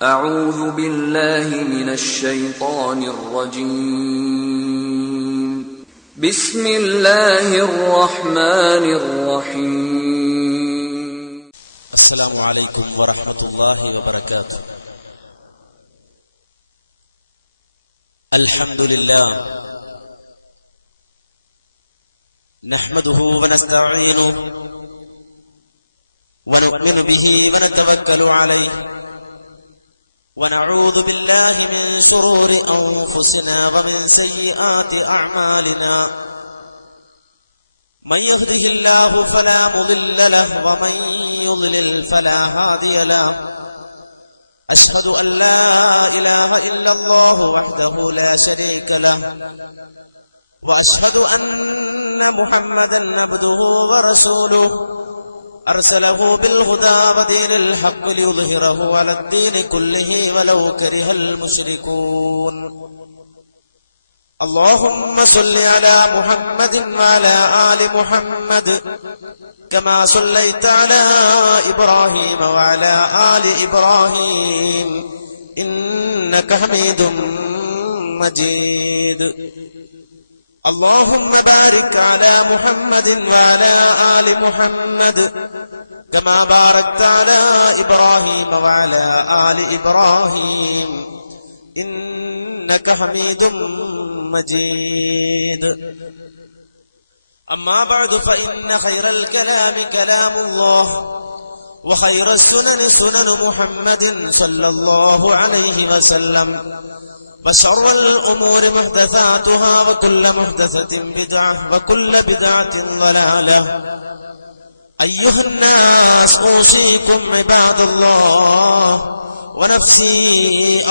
أعوذ بالله من الشيطان الرجيم بسم الله الرحمن الرحيم السلام عليكم ورحمة الله وبركاته. الحمد لله نحمده ونستعينه ونؤمن به ونتوكل عليه ونعوذ بالله من شرور أنفسنا ومن سيئات أعمالنا. من يهده الله فلا مضل له ومن يضلل فلا هادي له. أشهد أن لا إله إلا الله وحده لا شريك له وأشهد أن محمدا عبده ورسوله أرسله بالهدى ودين الحق ليظهره على الدين كله ولو كره المشركون. اللهم صل على محمد وعلى آل محمد كما صليت على إبراهيم وعلى آل إبراهيم إنك حميد مجيد. اللهم بارك على محمد وعلى آل محمد كما باركت على إبراهيم وعلى آل إبراهيم إنك حميد مجيد. أما بعد فإن خير الكلام كلام الله وخير السنن سنن محمد صلى الله عليه وسلم وشر الأمور محدثاتها وكل محدثة بدعة وكل بدعة ضلالة. أيها الناس أوصيكم عباد الله ونفسي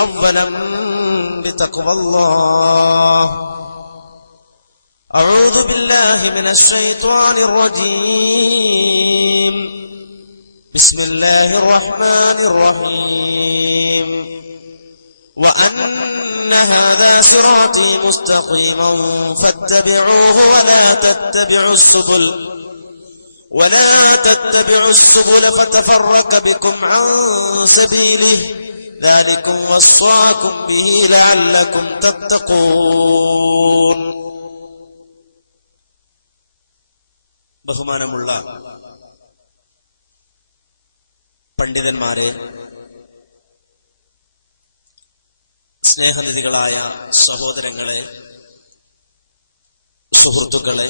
أولا بتقوى الله. أعوذ بالله من الشيطان الرجيم. بسم الله الرحمن الرحيم. وأن هذا صراطي مستقيما فاتبعوه ولا تتبعوا السبل فتفرق بكم عن سبيله ذلكم وصاكم به لعلكم تتقون. ബഹുമാനമുള്ള പണ്ഡിതന്മാരെ, സ്നേഹനിധികളായ സഹോദരങ്ങളെ, സുഹൃത്തുക്കളെ,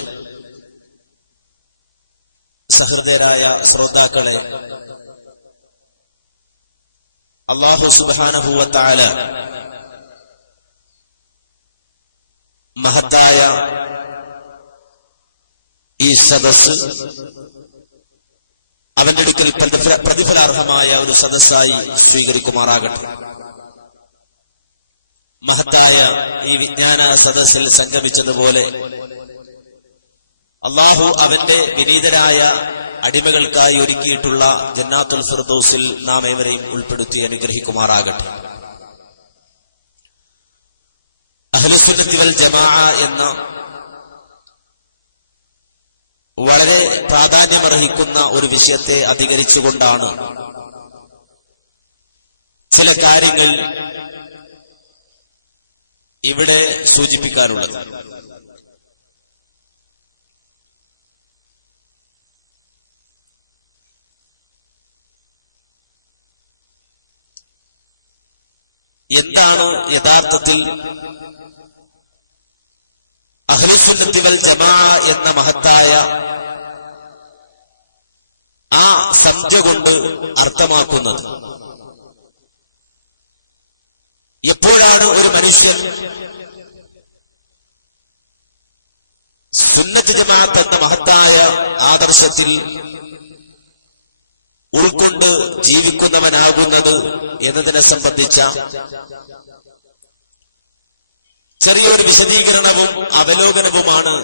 സഹൃദയരായ ശ്രോതാക്കളെ, അല്ലാഹു സുബ്ഹാനഹു വ തആല മഹത്തായ ഈ സദസ്സ് അവന്റെ അടുക്കൽ പ്രതിഫലാർഹമായ ഒരു സദസ്സായി സ്വീകരിക്കുമാറാകട്ടെ. മഹത്തായ ഈ വിജ്ഞാന സദസ്സിൽ സംഗമിച്ചതുപോലെ അള്ളാഹു അവന്റെ വിനീതരായ അടിമകൾക്കായി ഒരുക്കിയിട്ടുള്ള ജന്നാത്തുൽ ഫിർദൗസിൽ നാം ഏവരെയും ഉൾപ്പെടുത്തി അനുഗ്രഹിക്കുമാറാകട്ടെ. അഹ്ലുസുന്നത്തി വൽ ജമാഅ എന്ന വളരെ പ്രാധാന്യമർഹിക്കുന്ന ഒരു വിഷയത്തെ അധികരിച്ചുകൊണ്ടാണ് ചില കാര്യങ്ങൾ ഇവിടെ സൂചിപ്പിക്കാനുള്ളത്. എന്താണ് യഥാർത്ഥത്തിൽ അഹ്ലുസുന്നത്തി വൽ ജമാഅ എന്ന മഹത്തായ ആ സംഖ്യ കൊണ്ട് അർത്ഥമാക്കുന്നത്? എപ്പോഴാണ് ഒരു മനുഷ്യൻ സുന്നത്ത് ജമാഅത്ത് എന്ന മഹത്തായ ആദർശത്തിൽ ഉൾക്കൊണ്ട് ജീവിക്കുന്നവനാകുന്നത് എന്നതിനെ സംബന്ധിച്ച ചെറിയൊരു വിശദീകരണവും അവലോകനവുമാണ്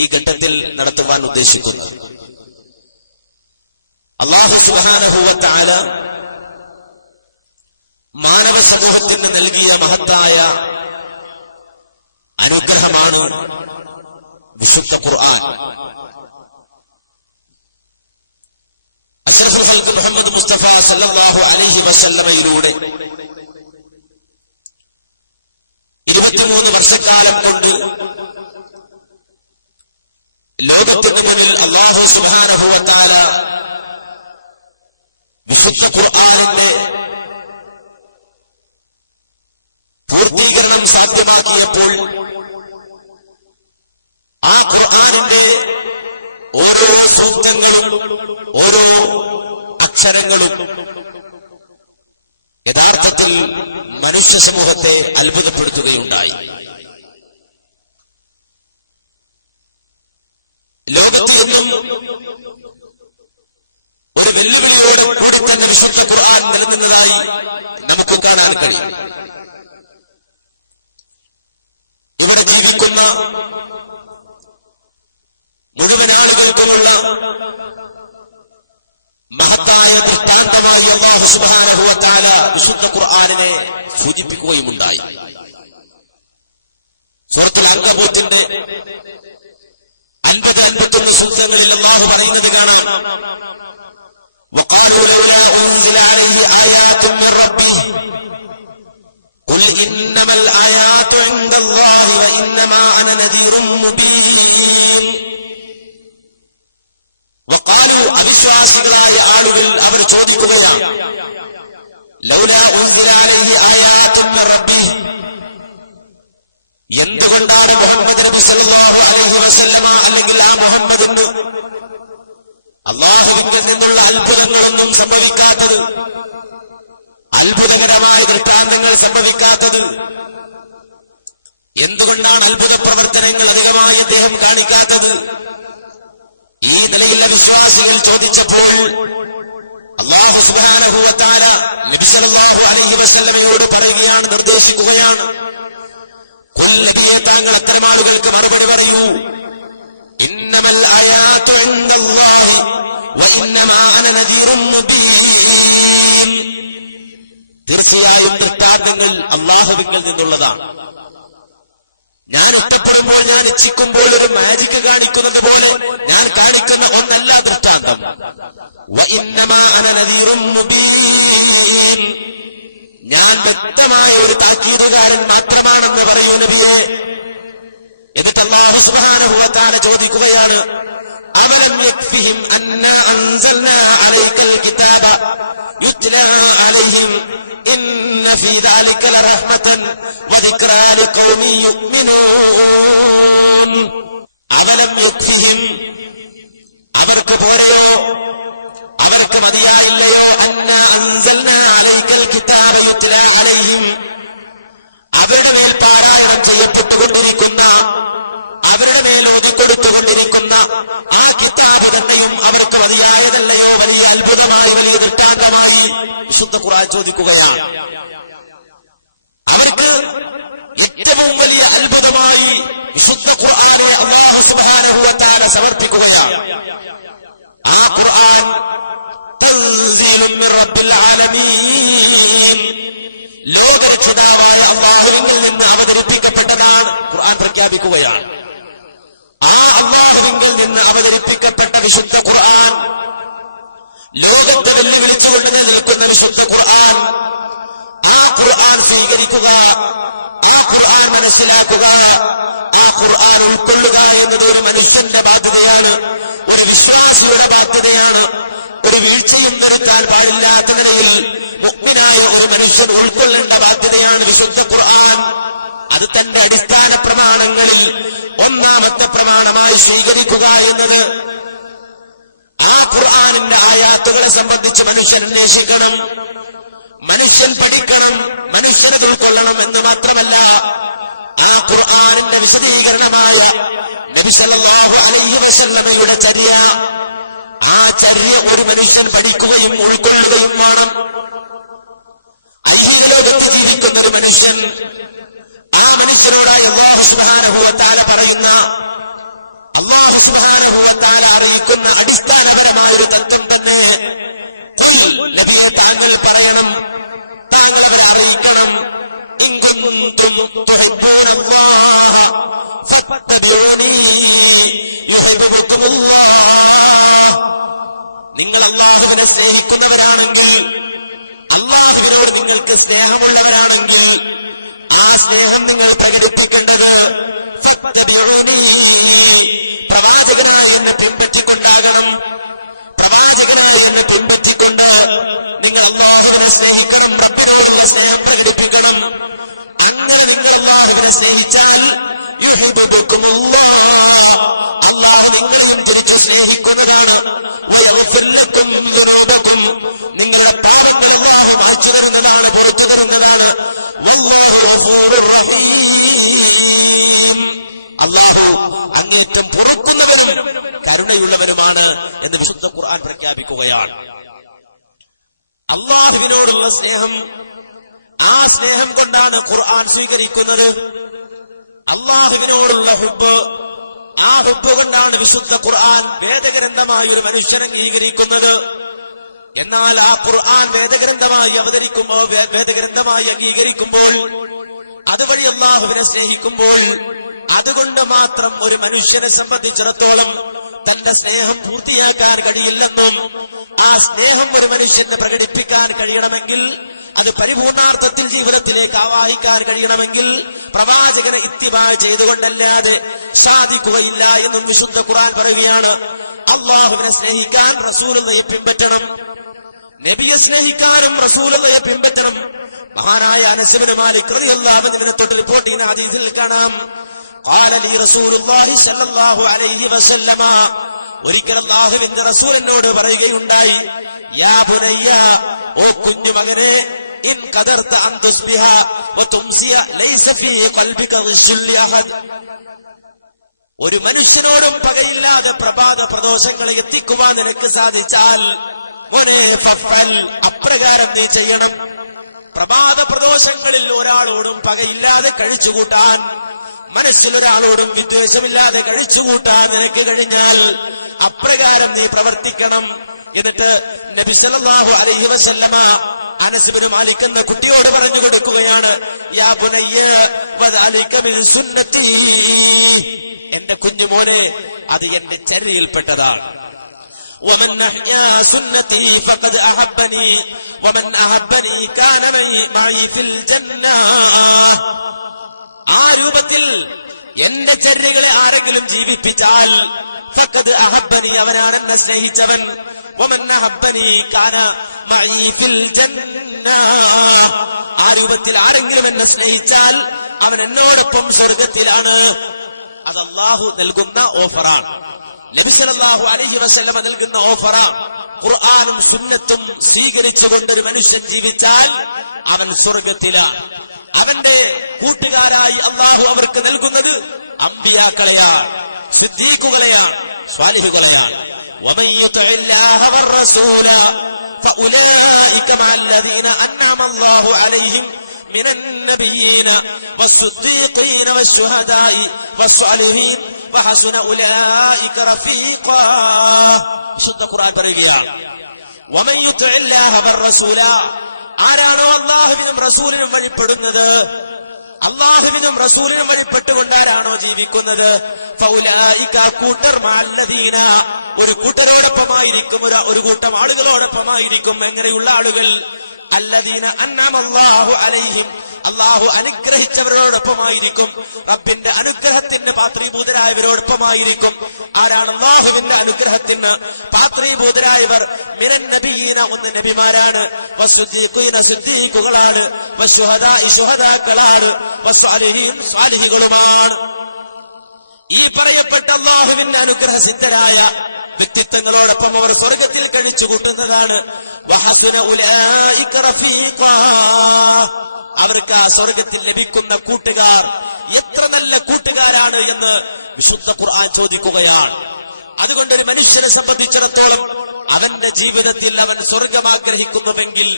ഈ ഘട്ടത്തിൽ നടത്തുവാൻ ഉദ്ദേശിക്കുന്നത്. അല്ലാഹു സുബ്ഹാനഹു വ തആല മാനവ സമൂഹത്തിന് നൽകിയ മഹത്തായ അനുഗ്രഹമാണ് വിശുദ്ധ ഖുർആൻ. അഷ്റഫുൽ അഷ്റഫുൽ ഖൽഖ് മുഹമ്മദ് മുസ്തഫ സല്ലല്ലാഹു അലൈഹി വസല്ലമയിലൂടെ 23 വർഷക്കാലം കൊണ്ട് ലോകത്തിന് മുന്നിൽ അല്ലാഹു സുബ്ഹാനഹു വ തആല വിശുദ്ധ ഖുർആനിന്റെ പൂർത്തീകരണം സാധ്യമാക്കിയപ്പോൾ ആ ഖുർആനിന്റെ ഓരോ സൂക്തങ്ങളും ഓരോ അക്ഷരങ്ങളും യഥാർത്ഥത്തിൽ മനുഷ്യ സമൂഹത്തെ അത്ഭുതപ്പെടുത്തുകയുണ്ടായി. ലോകത്ത് നിന്നും ഒരു വെല്ലുവിളിയോട് കൂടി തന്നെ വിശുദ്ധ ഖുർആൻ നിലനിന്നതായി നമുക്ക് കാണാൻ കഴിയും. ഇവിടെ ജീവിക്കുന്ന മുഴുവൻ ആളുകൾക്കുമുള്ള മഹത്തായ ദൃഷ്ടാന്തമായി അല്ലാഹു സുബ്ഹാനഹു വ തആല വിശുദ്ധ ഖുർആനിനെ സൂചിപ്പിക്കുകയുമുണ്ടായി. സൂറത്തുൽ അൻകബൂത്തിന്റെ 50-51 സൂക്തങ്ങളിൽ അല്ലാഹു പറയുന്നത് കാണാം. وقالوا لولا أنزل عليه آيات من ربه قل إنما الآيات عند الله وإنما أنا نذير مبين. وقالوا അവിശ്വാസികളായ ആളുകൾ അവർ ചോദിക്കുകയാണ്, ലൗലാ ഉൻസില അലൈഹി ആയാത്തുൻ മിർ റബ്ബിഹി, എന്തുകൊണ്ടാണ് മുഹമ്മദ് നബി സല്ലല്ലാഹു അലൈഹി വസല്ലമ അല്ലെങ്കിൽ ആ മുഹമ്മദിന് അല്ലാഹുവിൽ നിന്നുള്ള അത്ഭുതങ്ങളൊന്നും സംഭവിക്കാത്തത്, അത്ഭുതകരമായ ദൃഷ്ടാന്തങ്ങൾ സംഭവിക്കാത്തത്? എന്തുകൊണ്ടാണ് അത്ഭുത പ്രവർത്തനങ്ങൾ അധികമായി അദ്ദേഹം കാണിക്കാത്തത്? ഈ നിലയിലുള്ള വിശ്വാസികൾ ചോദിച്ചപ്പോൾ അല്ലാഹു സുബ്ഹാനഹു വ തആല നബി സല്ലല്ലാഹു അലൈഹി വസല്ലമയോട് പറയുകയാണ്, നിർദ്ദേശിക്കുകയാണ്, ഖുൽ നബിയെ താങ്കൾ അത്തരം ആളുകൾക്ക് മറുപടി പറയൂ, ഇന്നമൽ ആയാതു ഇൻദല്ലാഹി വ ഇന്നമാ അന നദീറുൻ മുബീൻ. തീർച്ചയായും ദൃഷ്ടാന്തങ്ങൾ അല്ലാഹുവിൽ നിന്നുള്ളതാണ്. ഞാൻ ഇഷ്ടപ്പെടുമ്പോൾ, ഞാൻ ഇച്ഛിക്കുമ്പോൾ ഒരു മാജിക് കാണിക്കുന്നത് പോലെ ഞാൻ കാണിക്കുന്ന ഒന്നല്ല ദൃഷ്ടാന്തം. വ ഇന്നമാ അന നദീറുൻ മുബീൻ, ഞാൻ വ്യക്തമായ ഒരു താക്കീതുകാരൻ മാത്രമാണെന്ന് പറയൂ നബിയെ. എന്നിട്ട് അല്ലാഹു സുബ്ഹാനഹു വ തആല ചോദിക്കുകയാണ്, അവലം യക്ഫിഹിം അന്നാ അൻസൽനാ അലൈക്കൽ കിതാബ യുത്ലാ അലൈഹിം ഇന്ന ഫീ ദാലിക ലറഹ്മതൻ വദിക്റാ ലിഖൗമി യുഅ്മിനൂൻ. അവലം യക്ഫിഹിം, അവർക്ക് പോരെയോ, അവർക്ക് മതിയായില്ലയോ, അന്നാ അൻസൽനാ അലൈക്കൽ കിതാബ യുത്ലാ അലൈഹിം, അവരുടെ മേൽ പാരായണം ചെയ്യപ്പെട്ടുകൊണ്ടിരിക്കുന്ന, അവരുടെ മേൽ ഓതിക്കൊടുത്തുകൊണ്ടിരിക്കുന്ന ആ കിതാബ് തന്നെയും അവർക്ക് മതിയായതല്ലയോ? വലിയ അത്ഭുതമായി, വലിയ ദൃഷ്ടാന്തമായി വിശുദ്ധ ഖുർആൻ ചോദിക്കുകയാണ്. അവർക്ക് ഏറ്റവും വലിയ അത്ഭുതമായി വിശുദ്ധ ഖുർആനെ അല്ലാഹു സുബ്ഹാനഹു വ തആല സമർപ്പിക്കുകയാണ്. ആ ഖുർആൻ തൻസീലുൻ മിർ റബ്ബിൽ ആലമീൻ, ലോകരക്ഷിതാവായ അല്ലാഹുവിൽ നിന്ന് അവതരിപ്പിക്കപ്പെട്ടതാണ് ഖുർആൻ പ്രഖ്യാപിക്കുകയാണ്. ആ അല്ലാഹുവിൽ നിന്ന് അവതരിപ്പിക്കപ്പെട്ട വിശുദ്ധ ഖുർആൻ, ലോകത്തെ വെല്ലുവിളിച്ചുകൊണ്ട് നിൽക്കുന്ന വിശുദ്ധ ഖുർആൻ, ആ ഖുർആൻ സ്വീകരിക്കുക, ആ ഖുർആൻ മനസ്സിലാക്കുക, ആ ഖുർആൻ ഉൾക്കൊള്ളുക എന്നത് ഒരു മനുഷ്യന്റെ ബാധ്യതയാണ്, ഒരു വിശ്വാസിയുടെ ബാധ്യതയാണ്. ഒരു വീഴ്ചയും വരുത്താൻ പാടില്ലാത്ത നിലയിൽ മുഅ്മിനായ ഒരു മനുഷ്യൻ ഉൾക്കൊള്ളേണ്ട ബാധ്യതയാണ് വിശുദ്ധ ഖുർആൻ. അത് തന്റെ അടിസ്ഥാന പ്രമാണങ്ങളിൽ ഒന്നാമത്തെ പ്രമാണമായി സ്വീകരിക്കുക എന്നത്. ആ ഖുർആനിന്റെ ആയാത്തുകളെ സംബന്ധിച്ച് മനുഷ്യൻ അന്വേഷിക്കണം, മനുഷ്യൻ പഠിക്കണം, മനുഷ്യനെ ഉൾക്കൊള്ളണം എന്ന് മാത്രമല്ല, ആ ഖുർആനിന്റെ വിശദീകരണമായ നബി സല്ലല്ലാഹു അലൈഹി വസല്ലമയുടെ ചര്യ, ആ ചര്യ ഒരു മനുഷ്യൻ പഠിക്കുകയും ഉൾക്കൊള്ളുകയും വേണം. ലോകത്ത് ജീവിക്കുന്ന ഒരു മനുഷ്യൻ, ആ മനുഷ്യനോടായി അല്ലാഹു സുബ്ഹാനഹു വ തആല പറയുന്ന, അല്ലാഹു സുബ്ഹാനഹു വ തആല അറിയിക്കുന്ന അടിസ്ഥാനപരമായ ഒരു തത്വം തന്നെ നബിയെ താങ്കൾ പറയണം, താങ്കൾ അവരെ അറിയിക്കണം. ഇൻ കുൻതും തുഹിബ്ബൂനല്ലാഹ ഫത്തബിഊനി യുഹിബ്ബുകുമുല്ലാഹ്. നിങ്ങൾ അല്ലാഹുവിനെ സ്നേഹിക്കുന്നവരാണെങ്കിൽ, അല്ലാഹുവിനോട് നിങ്ങൾക്ക് സ്നേഹമുള്ളവരാണെങ്കിൽ ആ സ്നേഹം നിങ്ങൾ പ്രകടിപ്പിക്കേണ്ടത് പ്രവാചകനായ എന്നെ പിൻപറ്റിക്കൊണ്ടാകണം. പ്രവാചകനായ എന്നെ പിൻപറ്റിക്കൊണ്ട് നിങ്ങൾ അല്ലാഹുവിനെ സ്നേഹിക്കണം, റബ്ബിനോടുള്ള സ്നേഹം പ്രകടിപ്പിക്കണം. അങ്ങനെ നിങ്ങൾ അല്ലാഹുവിനെ സ്നേഹിച്ചാൽ അല്ലാഹു നിങ്ങളെയും തിരിച്ച് സ്നേഹിക്കുന്നതാണ്. നിങ്ങളെ പാപങ്ങൾ അല്ലാഹു മായ്ച്ചു തരുന്നതാണ്, പുറത്തു തരുന്നതാണ്. അല്ലാഹു അങ്ങേറ്റം പൊറുക്കുന്നവനും കരുണയുള്ളവനുമാണ് എന്ന് വിശുദ്ധ ഖുർആൻ പ്രഖ്യാപിക്കുകയാണ്. അല്ലാഹുവിനോടുള്ള സ്നേഹം, ആ സ്നേഹം കൊണ്ടാണ് ഖുർആൻ സ്വീകരിക്കുന്നത്. അല്ലാഹുവിനോടുള്ള ഹുബ്ബ്, ആ ഹുബ്ബ് കൊണ്ടാണ് വിശുദ്ധ ഖുർആൻ വേദഗ്രന്ഥമായി ഒരു മനുഷ്യൻ അംഗീകരിക്കുന്നത്. എന്നാൽ ആ ഖുർആൻ വേദഗ്രന്ഥമായി അവതരിക്കുമ്പോൾ, വേദഗ്രന്ഥമായി അംഗീകരിക്കുമ്പോൾ, അതുവഴി അല്ലാഹുവിനെ സ്നേഹിക്കുമ്പോൾ, അതുകൊണ്ട് മാത്രം ഒരു മനുഷ്യനെ സംബന്ധിച്ചിടത്തോളം തന്റെ സ്നേഹം പൂർത്തിയാക്കാൻ കഴിയില്ലെന്നും, ആ സ്നേഹം ഒരു മനുഷ്യന് പ്രകടിപ്പിക്കാൻ കഴിയണമെങ്കിൽ, അത് പരിപൂർണാർത്ഥത്തിൽ ജീവിതത്തിലേക്ക് ആവാഹിക്കാൻ കഴിയണമെങ്കിൽ പ്രവാചകനെ ഇത്തിബാ ചെയ്തുകൊണ്ടല്ലാതെ സാധിക്കുകയില്ല എന്നും വിശുദ്ധ ഖുർആൻ പറയുകയാണ്. അല്ലാഹുവിനെ സ്നേഹിക്കാൻ റസൂലുള്ളാഹിയെ പിൻപറ്റണം, നബിയെ സ്നേഹിക്കാനും റസൂലുള്ളാഹിയെ പിൻപറ്റണം. മഹാനായ അനസ് ഇബ്നു മാലിക് റളിയല്ലാഹു അൻഹു തൊട്ട് റിപ്പോർട്ട് ചെയ്യുന്ന ഹദീസിൽ കാണാം, ഖാല ലി റസൂലുള്ളാഹി സ്വല്ലല്ലാഹു അലൈഹി വസല്ലമ, ഒരിക്കൽ അല്ലാഹുവിന്റെ റസൂൽ എന്നോട് പറയുകയുണ്ടായി, യാ ബുനയ്യ, ഓ കുഞ്ഞുമകനെ, ഇൻ ഖദർത അൻ തുസ്ബിഹ വതുംസിയ ലൈസ ഫീ ഖൽബിക ഗിശ്ശുൽ അഹദ്. ഒരു മനുഷ്യനോടും പകയില്ലാതെ പ്രഭാത പ്രദോഷങ്ങളെ എത്തിക്കുവാൻ നിനക്ക് സാധിച്ചാൽ മോനെ ഫഫൽ, അപ്രകാരം നീ ചെയ്യണം. പ്രഭാത പ്രദോഷങ്ങളിൽ ഒരാളോടും പകയില്ലാതെ കഴിച്ചുകൂട്ടാൻ, മനസ്സിൽ ഒരാളോടും വിദ്വേഷമില്ലാതെ കഴിച്ചുകൂട്ടാൻ നിനക്ക് കഴിഞ്ഞാൽ അപ്രകാരം നീ പ്രവർത്തിക്കണം. എന്നിട്ട് നബി സല്ലല്ലാഹു അലൈഹി വസല്ലമ അനസ് ഇബ്നു മാലിക് എന്ന കുട്ടിയോട് പറഞ്ഞു കൊടുക്കുകയാണ്, യാ ബുനയ്യ വദഅലിക മിൻ സുന്നതി, എന്റെ കുഞ്ഞുമോനെ, അത് എന്റെ ചര്യയിൽപ്പെട്ടതാണ്. വമൻ അഹ്യാ സുന്നതി ഫഖദ് അഹബ്ബനി വമൻ അഹബ്ബനി കാന മഈ ഫിൽ ജന്നah. ആ രൂപത്തിൽ എന്റെ ചര്യകളെ ആരെങ്കിലും ജീവിപ്പിച്ചാൽ ഫഖദ് അഹബ്ബനി, അവനാണ് എന്നെ സ്നേഹിച്ചവൻ. വമൻ അഹബ്ബനി കാന മഈ ഫിൽ ജന്നah. ആ രൂപത്തിൽ ആരെങ്കിലും എന്നെ സ്നേഹിച്ചാൽ അവൻ എന്നോടൊപ്പം സ്വർഗത്തിലാണ്. അത് അല്ലാഹു നൽകുന്ന ഓഫറാണ്, നബി സല്ലല്ലാഹു അലൈഹി വസല്ലം നൽകുന്ന ഓഫറാണ്. ഖുർആനും സുന്നത്തും സ്വീകരിച്ചുകൊണ്ടൊരു മനുഷ്യൻ ജീവിച്ചാൽ അവൻ സ്വർഗത്തിലാണ്. അവന്റെ കൂട്ടുകാരായി അല്ലാഹു അവർക്ക് നൽകുന്നത് അമ്പിയാക്കളെയാണ്, സിദ്ദീഖുകളെയാണ്, സ്വാലിഹുകളെയാണ്. വമൻ യുതിഇല്ലാഹ വറസൂല ഫഉലൈക മഅല്ലദീന അൻഅമ അല്ലാഹു അലൈഹിം മിനൻ നബിയ്യീന വസ്സിദ്ദീഖീന വശുഹദാഇ വസ്സാലിഹീൻ വഹസുന ഉലൈക റഫീഖാ. വിശുദ്ധ ഖുർആൻ പറയുകയാണ്, വമൻ യുതിഇല്ലാഹ വറസൂല, ആരാണോ അല്ലാഹുവിനും റസൂലിനും വഴിപ്പെടുന്നത്, അല്ലാഹുവിനും റസൂലിനും വഴിപ്പെട്ടുകൊണ്ടാരാണോ ജീവിക്കുന്നത്, ഫൗലായിക, കൂട്ടർ, മഅല്ലദീന, ഒരു കൂട്ടരോടൊപ്പമായിരിക്കും, ഒരു കൂട്ടം ആളുകളോടൊപ്പമായിരിക്കും. എങ്ങനെയുള്ള ആളുകൾ? അല്ലദീന അൻഅമ അല്ലാഹു അലൈഹിം, അല്ലാഹു അനുഗ്രഹിച്ചവരോടൊപ്പമായിരിക്കും, റബ്ബിന്റെ അനുഗ്രഹത്തിന് പാത്രീഭൂതരായവരോടൊപ്പമായിരിക്കും. ആരാണ് അല്ലാഹുവിന്റെ അനുഗ്രഹത്തിന് പാത്രീഭൂതരായവർ? മിനൻ നബിയ്യീന, ഒന്ന് നബിമാരാണ്, വസ്സുദ്ദീഖീന, സിദ്ദീഖുകളാണ്, വശുഹദാഇ, ശുഹദാക്കളാണ്, വസ്സാലിഹീൻ, സ്വാലിഹികളുമാണ്. ഈ പറയപ്പെട്ട അല്ലാഹുവിന്റെ അനുഗ്രഹസിദ്ധരായ വ്യക്തിത്വങ്ങളോടൊപ്പം അവർ സ്വർഗത്തിൽ കഴിച്ചുകൂട്ടുന്നതാണ്. വഹസുന ഉലൈക റഫീഖാ, അവർക്ക് ആ സ്വർഗത്തിൽ ലഭിക്കുന്ന കൂട്ടുകാർ എത്ര നല്ല കൂട്ടുകാരാണ് എന്ന് വിശുദ്ധ ഖുർആൻ ചോദിക്കുകയാണ്. അതുകൊണ്ട് ഒരു മനുഷ്യനെ സംബന്ധിച്ചിടത്തോളം അവന്റെ ജീവിതത്തിൽ അവൻ സ്വർഗം ആഗ്രഹിക്കുന്നുവെങ്കിൽ,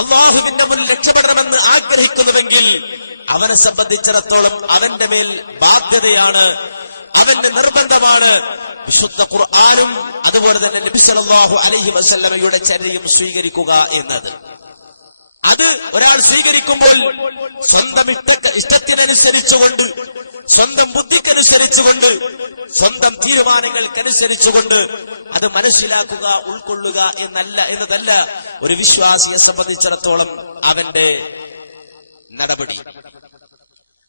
അല്ലാഹുവിന്റെ മുന്നിൽ രക്ഷപ്പെടണമെന്ന് ആഗ്രഹിക്കുന്നുവെങ്കിൽ, അവനെ സംബന്ധിച്ചിടത്തോളം അവന്റെ മേൽ ബാധ്യതയാണ്, അവന്റെ നിർബന്ധമാണ് വിശുദ്ധ ഖുർആനും അതുപോലെ തന്നെ നബി സല്ലല്ലാഹു അലൈഹി വസല്ലമയുടെ ചര്യയും സ്വീകരിക്കുക എന്നത്. അത് ഒരാൾ സ്വീകരിക്കുമ്പോൾ സ്വന്തം ഇഷ്ടത്തിനനുസരിച്ചുകൊണ്ട്, സ്വന്തം ബുദ്ധിക്കനുസരിച്ചുകൊണ്ട്, സ്വന്തം തീരുമാനങ്ങൾക്കനുസരിച്ചുകൊണ്ട് അത് മനസ്സിലാക്കുക, ഉൾക്കൊള്ളുക എന്നതല്ല ഒരു വിശ്വാസിയെ സംബന്ധിച്ചിടത്തോളം അവന്റെ നടപടി.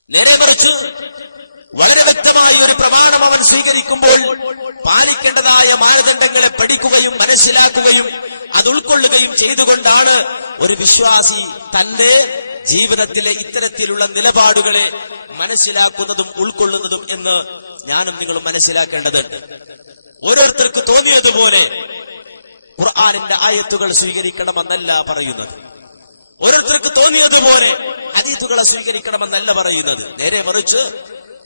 നേരെ മറിച്ച് വളരെ വ്യക്തമായ ഒരു പ്രമാണം അവൻ സ്വീകരിക്കുമ്പോൾ പാലിക്കേണ്ടതായ മാനദണ്ഡങ്ങളെ പഠിക്കുകയും മനസ്സിലാക്കുകയും അത് ഉൾക്കൊള്ളുകയും ചെയ്തുകൊണ്ടാണ് ഒരു വിശ്വാസി തന്റെ ജീവിതത്തിലെ ഇത്തരത്തിലുള്ള നിലപാടുകളെ മനസ്സിലാക്കുന്നതും ഉൾക്കൊള്ളുന്നതും എന്ന് ഞാനും നിങ്ങളും മനസ്സിലാക്കേണ്ടതുണ്ട്. ഓരോരുത്തർക്ക് തോന്നിയതുപോലെ ഖുർആനിന്റെ ആയത്തുകൾ സ്വീകരിക്കണമെന്നല്ല പറയുന്നത്. ഓരോരുത്തർക്ക് തോന്നിയതുപോലെ ഹദീസുകളെ സ്വീകരിക്കണമെന്നല്ല പറയുന്നത്. നേരെ മറിച്ച്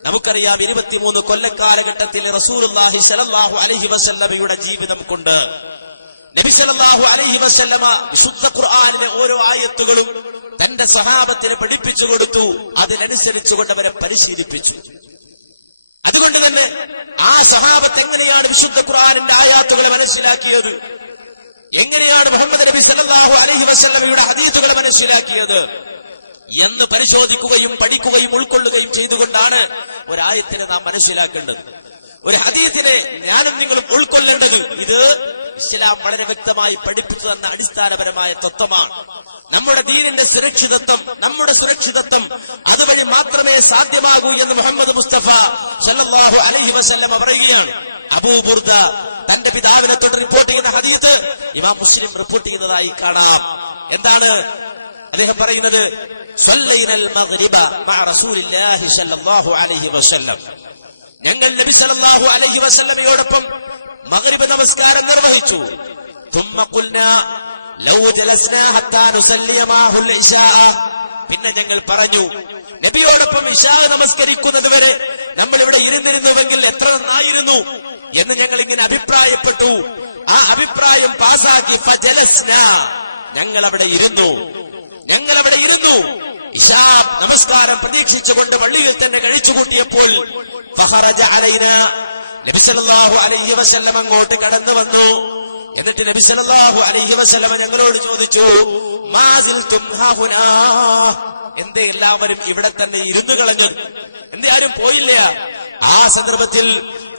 നമുക്കറിയാം, 23 കൊല്ലക്കാലഘട്ടത്തിൽ റസൂലുള്ളാഹി സ്വല്ലല്ലാഹു അലൈഹി വസല്ലമയുടെ ജീവിതം കൊണ്ട് നബി സല്ലല്ലാഹു അലൈഹി വസല്ലമ വിശുദ്ധ ഖുർആനിലെ ഓരോ ആയത്തുകളും തന്റെ സ്വഹാബത്തിന് പഠിപ്പിച്ചു കൊടുത്തു. അതിനനുസരിച്ചുകൊണ്ട് അവരെ പരിശീലിപ്പിച്ചു. അതുകൊണ്ട് തന്നെ ആ സ്വഹാബത്ത് എങ്ങനെയാണ് വിശുദ്ധ ഖുർആനിന്റെ ആയത്തുകളെ മനസ്സിലാക്കിയത്, എങ്ങനെയാണ് മുഹമ്മദ് നബി സല്ലല്ലാഹു അലൈഹി വസല്ലമയുടെ ഹദീസുകളെ മനസ്സിലാക്കിയത് എന്ന് പരിശോധിക്കുകയും പഠിക്കുകയും ഉൾക്കൊള്ളുകയും ചെയ്തുകൊണ്ടാണ് ഒരായത്തിനെ നാം മനസ്സിലാക്കേണ്ടത്. ഒരു ഹദീസിനെ ഞാനും നിങ്ങളും ഉൾക്കൊള്ളേണ്ടത് ഇത് ഇസ്ലാം വളരെ വ്യക്തമായി പഠിപ്പിച്ചു തന്ന അടിസ്ഥാനപരമായ തത്വമാണ്. നമ്മുടെ ദീനിന്റെ നമ്മുടെ സുരക്ഷിതത്വം അതുവഴി മാത്രമേ സാധ്യമാകൂ എന്ന് മുഹമ്മദ് മുസ്തഫ സല്ലല്ലാഹു അലൈഹി വസല്ലം പറയുകയാണ്. അബൂ ബുർദ തന്റെ പിതാവിനെ തൊട്ട് റിപ്പോർട്ട് ചെയ്യുന്ന ഹദീസ് ഇമാം മുസ്ലിം റിപ്പോർട്ട് ചെയ്യുന്നതായി കാണാം. എന്താണ് അദ്ദേഹം പറയുന്നത്? സല്ലൈനൽ മഗ്രിബ മഅ റസൂലില്ലാഹി സല്ലല്ലാഹു അലൈഹി വസല്ലം, ഞങ്ങൾ നബി സല്ലല്ലാഹു അലൈഹി വസല്ലമയോടൊപ്പം മഗ്രിബ് നമസ്കാരം നിർവഹിച്ചു. ثم قلنا لو جلسنا حتى نصلي معه العشاء, പിന്നെ ഞങ്ങൾ പറഞ്ഞു നബിയോടൊപ്പം ഇശാ നമസ്കരിക്കുന്നത് വരെ നമ്മൾ ഇവിടെ ഇരുന്നിരുന്നുവെങ്കിൽ എത്ര നന്നായിരുന്നു എന്ന് ഞങ്ങൾ ഇങ്ങനെ അഭിപ്രായപ്പെട്ടു. ആ അഭിപ്രായം പാസാക്കി ഫജലസ്ന, ഞങ്ങൾ അവിടെ ഇരുന്നു. ഇശാ നമസ്കാരം പ്രതീക്ഷിച്ചുകൊണ്ട് പള്ളിയിൽ തന്നെ കഴിച്ചുകൂട്ടിയപ്പോൾ ഫഖറജ അലൈനാ, നബി സല്ലല്ലാഹു അലൈഹി വസല്ലം അങ്ങോട്ട് കടന്നു വന്നു. എന്നിട്ട് നബി സല്ലല്ലാഹു അലൈഹി വസല്ലം ഞങ്ങളോട് ചോദിച്ചു, മാ സിൽതും ഹാഹുനാ, എന്തേ എല്ലാവരും ഇവിടെ തന്നെ ഇരുന്നു കളഞ്ഞു, എന്തേ ആരും പോയില്ല? ആ സന്ദർഭത്തിൽ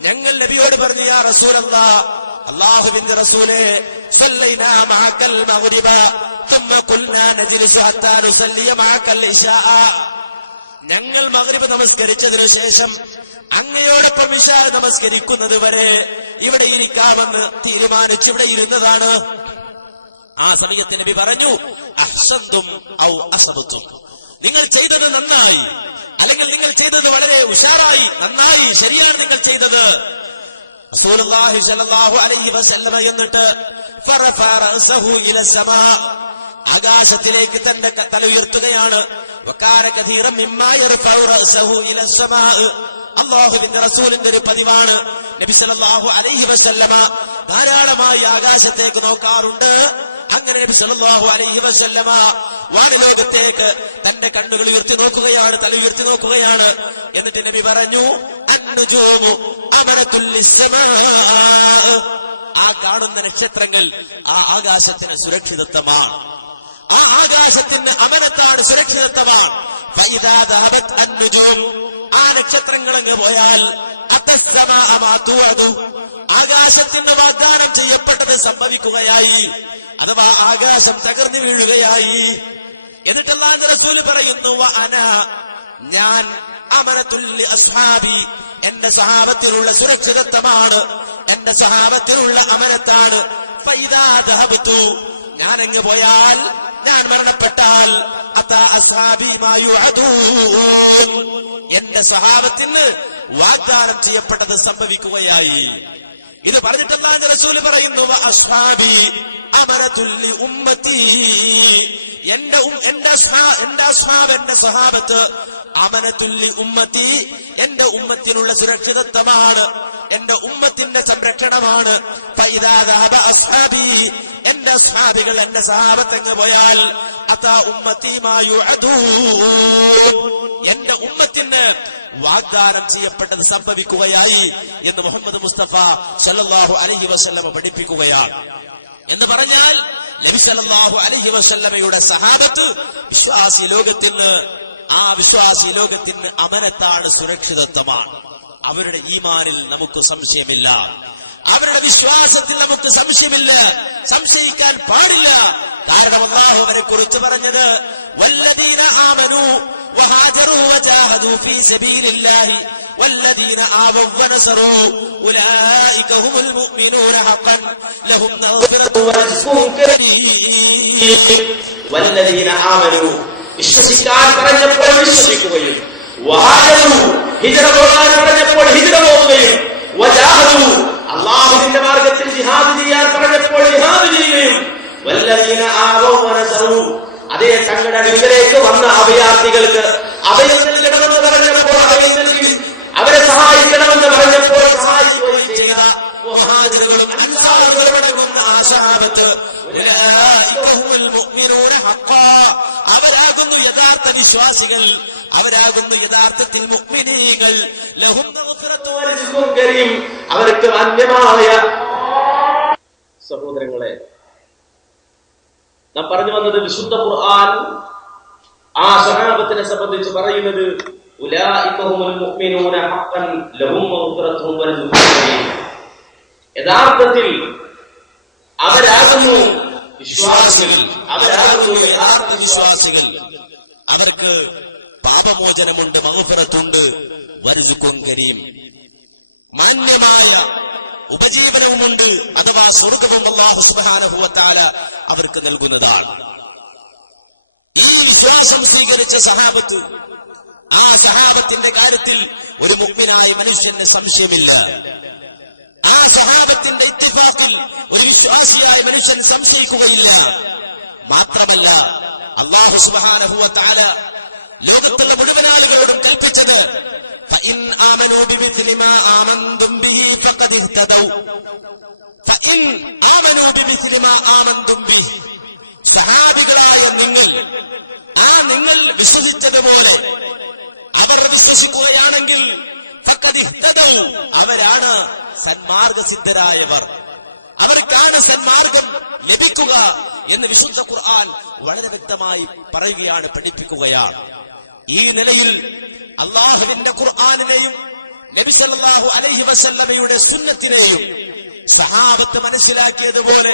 ഞങ്ങൾ നബിയോട് പറഞ്ഞു, യാ റസൂലല്ലാഹ്, അല്ലാഹുവിന്റെ റസൂലേ, സല്ലൈനാ മഅകൽ മഗ്രിബ ثم قلنا نجلس حتى نصلي معك العشاء, ഞങ്ങൾ മഗ്രിബ് നമസ്കരിച്ചതിനു ശേഷം അങ്ങയോടൊപ്പം ഇശാ നമസ്കരിക്കുന്നത് വരെ ഇവിടെ ഇരിക്കാമെന്ന് തീരുമാനിച്ച് ഇവിടെ ഇരുന്നതാണ്. ആ സമയത്ത് നബി പറഞ്ഞു, അഹ്സൻതും ഔ അസബതും, നിങ്ങൾ ചെയ്തത് നന്നായി, അല്ലെങ്കിൽ നിങ്ങൾ ചെയ്തത് വളരെ ഉഷാറായി, നന്നായി, ശരിയാണ് നിങ്ങൾ ചെയ്തത്. റസൂലുള്ളാഹി സ്വല്ലല്ലാഹു അലൈഹി വസല്ലം എന്നിട്ട് ഫറഫ റഅസഹു ഇല സമാ, ആകാശത്തിലേക്ക് തന്റെ തല ഉയർത്തുകയാണ്. വകാന കഥീറൻ മിമ്മാ യർഫഉ റഅസഹു ഇല സമാ, അല്ലാഹുവിന്റെ റസൂലിന്റെ ഒരു പതിവാണ്. നബി സല്ലല്ലാഹു അലൈഹി വസല്ലമ ധാരാളമായി ആകാശത്തേക്ക് നോക്കാറുണ്ട്. അങ്ങനെ നബി സല്ലല്ലാഹു അലൈഹി വസല്ലമ വാനലോകത്തേക്ക് തന്റെ കണ്ണുകൾ ഉയർത്തി നോക്കുകയാണ്, തല ഉയർത്തി നോക്കുകയാണ്. എന്നിട്ട് നബി പറഞ്ഞു, അന്നുജൂമു അമറത്തുൽ ലിസ്സമാ, ആ കാണുന്ന നക്ഷത്രങ്ങൾ ആ ആകാശത്തിന് സുരക്ഷിതത്വമാണ്, ആ ആകാശത്തിന് അമനത്താണ്, സുരക്ഷിതത്വമാണ്. ഫഇദാ ദഹബത് അന്നുജൂം, ആ നക്ഷത്രങ്ങൾ അങ്ങ് പോയാൽ അത്തസ്സമാ മാ തുഅദു, ആകാശത്തിന് വാഗ്ദാനം ചെയ്യപ്പെട്ടത് സംഭവിക്കുകയായി, അഥവാ ആകാശം തകർന്നു വീഴുകയായി. എന്നിട്ട് അല്ലാഹുവിന്റെ റസൂൽ പറയുന്നു, വ അനാ, ഞാൻ അമനത്തുൽ ലി അസ്ഹാബി, എന്റെ സഹാബത്തിലുള്ള സുരക്ഷിതത്വമാണ്, എന്റെ സഹാബത്തിലുള്ള അമനത്താണ്. ഫഇദാ ദഹബതു, ഞാൻ അങ്ങ് പോയാൽ, ഞാൻ മരണപ്പെട്ടാൽ, അതാ അസ്ഹാബി മാ യുഅദൂൻ, എന്റെ സഹാബത്തിന് വാഗ്ദാനം ചെയ്യപ്പെട്ടത് സംഭവിക്കുകയായി. ഇത് പറഞ്ഞിട്ട് അല്ലാഹുവിന്റെ റസൂൽ പറയുന്നു, വ അസ്ഹാബി അമനത്തുൽ ലി ഉമ്മത്തി, എന്റെ സഹാബത്ത് അമനത്തുൽ ലി ഉമ്മത്തി, എന്റെ ഉമ്മത്തിനുള്ള സുരക്ഷിതത്വമാണ്, എന്റെ ഉമ്മത്തിന്റെ സംരക്ഷണമാണ്. ഫഇദാ ദഹബ അസ്ഹാബി, എന്റെ അസ്ഹാബികൾ, എന്റെ സഹാബത്തങ്ങ് പോയാൽ, അതാ ഉമ്മത്തി മാ യുഅദൂൻ, എന്റെ ഉമ്മത്തിന് വാഗ്ദാനം ചെയ്യപ്പെട്ടത് സംഭവിക്കുകയായി എന്ന് മുഹമ്മദ് മുസ്തഫ സല്ലല്ലാഹു അലൈഹി വസല്ലം പഠിപ്പിക്കുകയാണ്. എന്ന് പറഞ്ഞാൽ നബി സല്ലല്ലാഹു അലൈഹി വസല്ലമയുടെ സഹാബത്ത് വിശ്വാസി ലോകത്തിന്, ആ വിശ്വാസി ലോകത്തിന് അമനത്താണ്, സുരക്ഷിതത്വമാണ്. അവരുടെ ഈമാനിൽ നമുക്ക് സംശയമില്ല, അവരുടെ വിശ്വാസത്തിൽ നമുക്ക് സംശയമില്ല, സംശയിക്കാൻ പാടില്ല. കാരണം അല്ലാഹു അവരെ കുറിച്ച് പറഞ്ഞത് വല്ലദീന ആമനൂ വഹാജറൂ വജാഹദൂ ഫീ സബീലില്ലാഹി വല്ലദീന ആവൂ വനസറൂ ഉലൈക ഹുമുൽ മുഅ്മിനൂന ഹഖൻ ലഹും മഗ്ഫിറത്തുൻ വറിസ്ഖുൻ കരീം. വല്ലദീന ആമനൂ, വിശ്വസിക്കാൻ പറഞ്ഞപ്പോൾ വിശ്വസിക്കുകയും, വഹാജറൂ, ഹിജ്റ പോകാൻ പറഞ്ഞപ്പോൾ ഹിജ്റ പോവുകയും, വജാഹദൂ, അല്ലാഹുവിന്റെ മാർഗ്ഗത്തിൽ ജിഹാദ് ചെയ്യാൻ പറഞ്ഞപ്പോൾ ജിഹാദ് ചെയ്യുകയും, വല്ലദീന ആവൂ വനസറൂ, അതേ തങ്ങളുടെ അടുക്കലേക്ക് വന്ന അഭയാർത്ഥികൾക്ക് അഭയം നൽകണമെന്ന് പറഞ്ഞപ്പോൾ അഭയം നൽകി, അവരെ സഹായിക്കണമെന്ന് പറഞ്ഞപ്പോൾ സഹായിക്കുകയും ചെയ്യുക മുഹാജിറുകളും അൻസാറുകളും അടങ്ങുന്ന ആശാബത്ത് അവരാകുന്നു യഥാർത്ഥ വിശ്വാസികൾ, അവരാകുന്നു യഥാർത്ഥത്തിൽ മുഅ്മിനീങ്ങൾ. ലഹും മഗ്ഫിറത്തുൻ വറിസ്ഖുൻ കരീം, അവർക്ക് അന്യമായ. സഹോദരങ്ങളെ, നാം പറഞ്ഞു വന്നത് വിശുദ്ധ ഖുർആൻ ആ സഹാബത്തിനെ സംബന്ധിച്ച് പറയുന്നത് ഉലൈക ഹുമുൽ മുഅ്മിനൂന ഹഖൻ ലഹും മഗ്ഫിറത്തുൻ വറിസ്ഖുൻ കരീം. യഥാർത്ഥത്തിൽ അവരാകുന്നു വിശ്വാസികൾ, അവരാകുന്നു യഥാർത്ഥ വിശ്വാസികൾ. അവർക്ക് പാപമോചനമുണ്ട്, മഗ്ഫിറത്തുണ്ട്, വറിസ്ഖുൻ കരീം, മാന്യമായ ഉപജീവനവുമുണ്ട്, അഥവാ സ്വർഗവും അല്ലാഹു സുബ്ഹാനഹു വ തആല അവർക്ക് നൽകുന്നതാണ്. ഈ വിശ്വാസം സ്വീകരിച്ച സഹാബത്ത്, ആ സഹാബത്തിന്റെ കാര്യത്തിൽ ഒരു മുഅ്മിനായ മനുഷ്യന് സംശയമില്ല. ആ സഹാബത്തിന്റെ ഇത്തിഫാഖിൽ ഒരു വിശ്വാസിയായ മനുഷ്യൻ സംശയിക്കുകയില്ല. മാത്രമല്ല, അല്ലാഹു സുബ്ഹാനഹു വ തആല ലോകത്തുള്ള മുഴുവൻ ആളുകളോടും കൽപ്പിച്ചത് فإن آمنوا بمثل ما آمنتم به فقد اهتدوا. فإن آمنوا بمثل ما آمنتم به, സഹാബികളായ നിങ്ങൾ വിശ്വസിച്ചതുപോലെ അവർ വിശ്വസിക്കുകയാണെങ്കിൽ ഫഖദ് ഇഹ്തദൗ, അവരാണ് സന്മാർഗസിദ്ധരായവർ, അവർക്കാണ് സന്മാർഗം ലഭിക്കുക എന്ന് വിശുദ്ധ ഖുർആൻ വളരെ വ്യക്തമായി പറയുകയാണ്, പഠിപ്പിക്കുകയാണ്. ഈ നിലയിൽ അല്ലാഹുവിന്റെ ഖുർആനിനെയും നബി സല്ലല്ലാഹു അലൈഹി വസല്ലമയുടെ സുന്നത്തിനെയും സഹാബത്ത് മനസ്സിലാക്കിയതുപോലെ,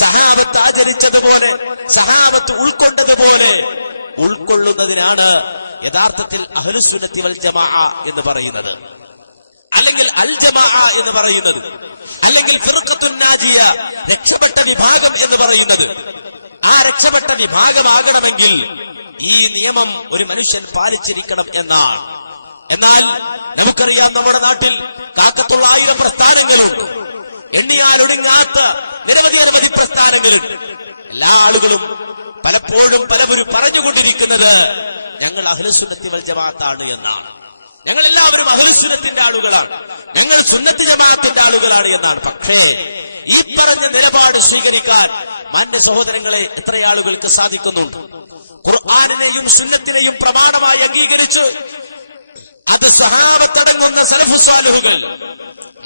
സഹാബത്ത് ആചരിച്ചതുപോലെ, സഹാബത്ത് ഉൾക്കൊണ്ടതുപോലെ ഉൾക്കൊള്ളുന്നതിനാണ് യഥാർത്ഥത്തിൽ അഹ്ലുസുന്നത്തി വൽ ജമാഅ എന്ന് പറയുന്നത്, അല്ലെങ്കിൽ അൽ ജമാഅ എന്ന് പറയുന്നത്, അല്ലെങ്കിൽ ഫിർഖത്തുൻ നാജിയ, രക്ഷപ്പെട്ട വിഭാഗം എന്ന് പറയുന്നത്. ആ രക്ഷപ്പെട്ട വിഭാഗമാകണമെങ്കിൽ ഈ നിയമം ഒരു മനുഷ്യൻ പാലിച്ചിരിക്കണം എന്നാണ്. എന്നാൽ നമുക്കറിയാം, നമ്മുടെ നാട്ടിൽ കാക്കത്തുള്ള 1000 പ്രസ്ഥാനങ്ങളുണ്ട്, എണ്ണിയാൽ ഒടുങ്ങാത്ത നിരവധി പ്രസ്ഥാനങ്ങളുണ്ട്. എല്ലാ ആളുകളും പലപ്പോഴും പലവരും പറഞ്ഞുകൊണ്ടിരിക്കുന്നത് ഞങ്ങൾ അഹ്ലുസുന്നത്തി വൽ ജമാഅത്താണ് എന്നാണ്. ഞങ്ങൾ എല്ലാവരും അഹ്ലുസുന്നത്തിന്റെ ആളുകളാണ്, ഞങ്ങൾ സുന്നത്ത് ജമാഅത്തിന്റെ ആളുകളാണ് എന്നാണ്. പക്ഷേ ഈ പറഞ്ഞ നിലപാട് സ്വീകരിക്കാൻ മാന്യ സഹോദരങ്ങളെ എത്ര ആളുകൾക്ക് സാധിക്കുന്നുണ്ട്? ഖുർആനിനെയും സുന്നത്തിനെയും പ്രമാണമായി അംഗീകരിച്ച് അത് സഹാബത്തടങ്ങുന്ന സലഫു സാലിഹുകൾ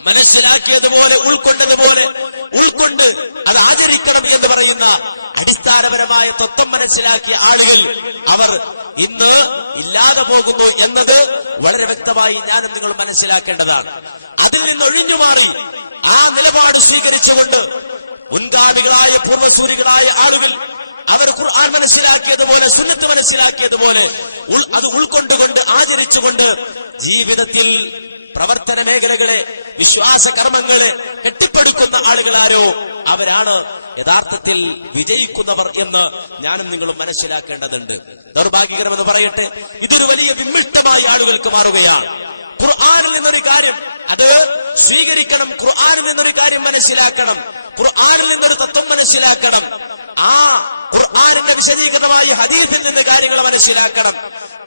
മനസ്സിലാക്കിയതുപോലെ ഉൾക്കൊണ്ട് അത് ആചരിക്കണം എന്ന് പറയുന്ന അടിസ്ഥാനപരമായ തത്വം മനസ്സിലാക്കിയ ആളുകൾ അവർ ഇന്ന് ഇല്ലാതെ പോകുന്നു എന്നത് വളരെ വ്യക്തമായി ഞാനും നിങ്ങൾ മനസ്സിലാക്കേണ്ടതാണ്. അതിൽ നിന്ന് ഒഴിഞ്ഞുമാറി ആ നിലപാട് സ്വീകരിച്ചുകൊണ്ട് മുൻഗാമികളായ പൂർവ്വസൂരികളായ ആളുകൾ അവർ ഖുർആൻ മനസ്സിലാക്കിയതുപോലെ, സുന്നത്ത് മനസ്സിലാക്കിയതുപോലെ അത് ഉൾക്കൊണ്ടുകൊണ്ട് ആചരിച്ചുകൊണ്ട് ജീവിതത്തിൽ പ്രവർത്തന മേഖലകളെ, വിശ്വാസ കർമ്മങ്ങളെ കെട്ടിപ്പടുക്കുന്ന ആളുകളാരോ അവരാണ് യഥാർത്ഥത്തിൽ വിജയിക്കുന്നവർ എന്ന് ഞാനും നിങ്ങളും മനസ്സിലാക്കേണ്ടതുണ്ട്. ദൗർഭാഗ്യകരമെന്ന് പറയട്ടെ, ഇതൊരു വലിയ വിമ്മിഷ്ടമായി ആളുകൾക്ക് മാറുകയാണ്. ഖുർആനിൽ നിന്നൊരു കാര്യം അത് സ്വീകരിക്കണം, ഖുർആനിൽ നിന്നൊരു കാര്യം മനസ്സിലാക്കണം, ഖുർആനിൽ നിന്നൊരു തത്വം മനസ്സിലാക്കണം, ആ ഖുർആനിന്റെ വിശദീകൃതമായ ഹദീസിൽ നിന്ന് കാര്യങ്ങൾ മനസ്സിലാക്കണം.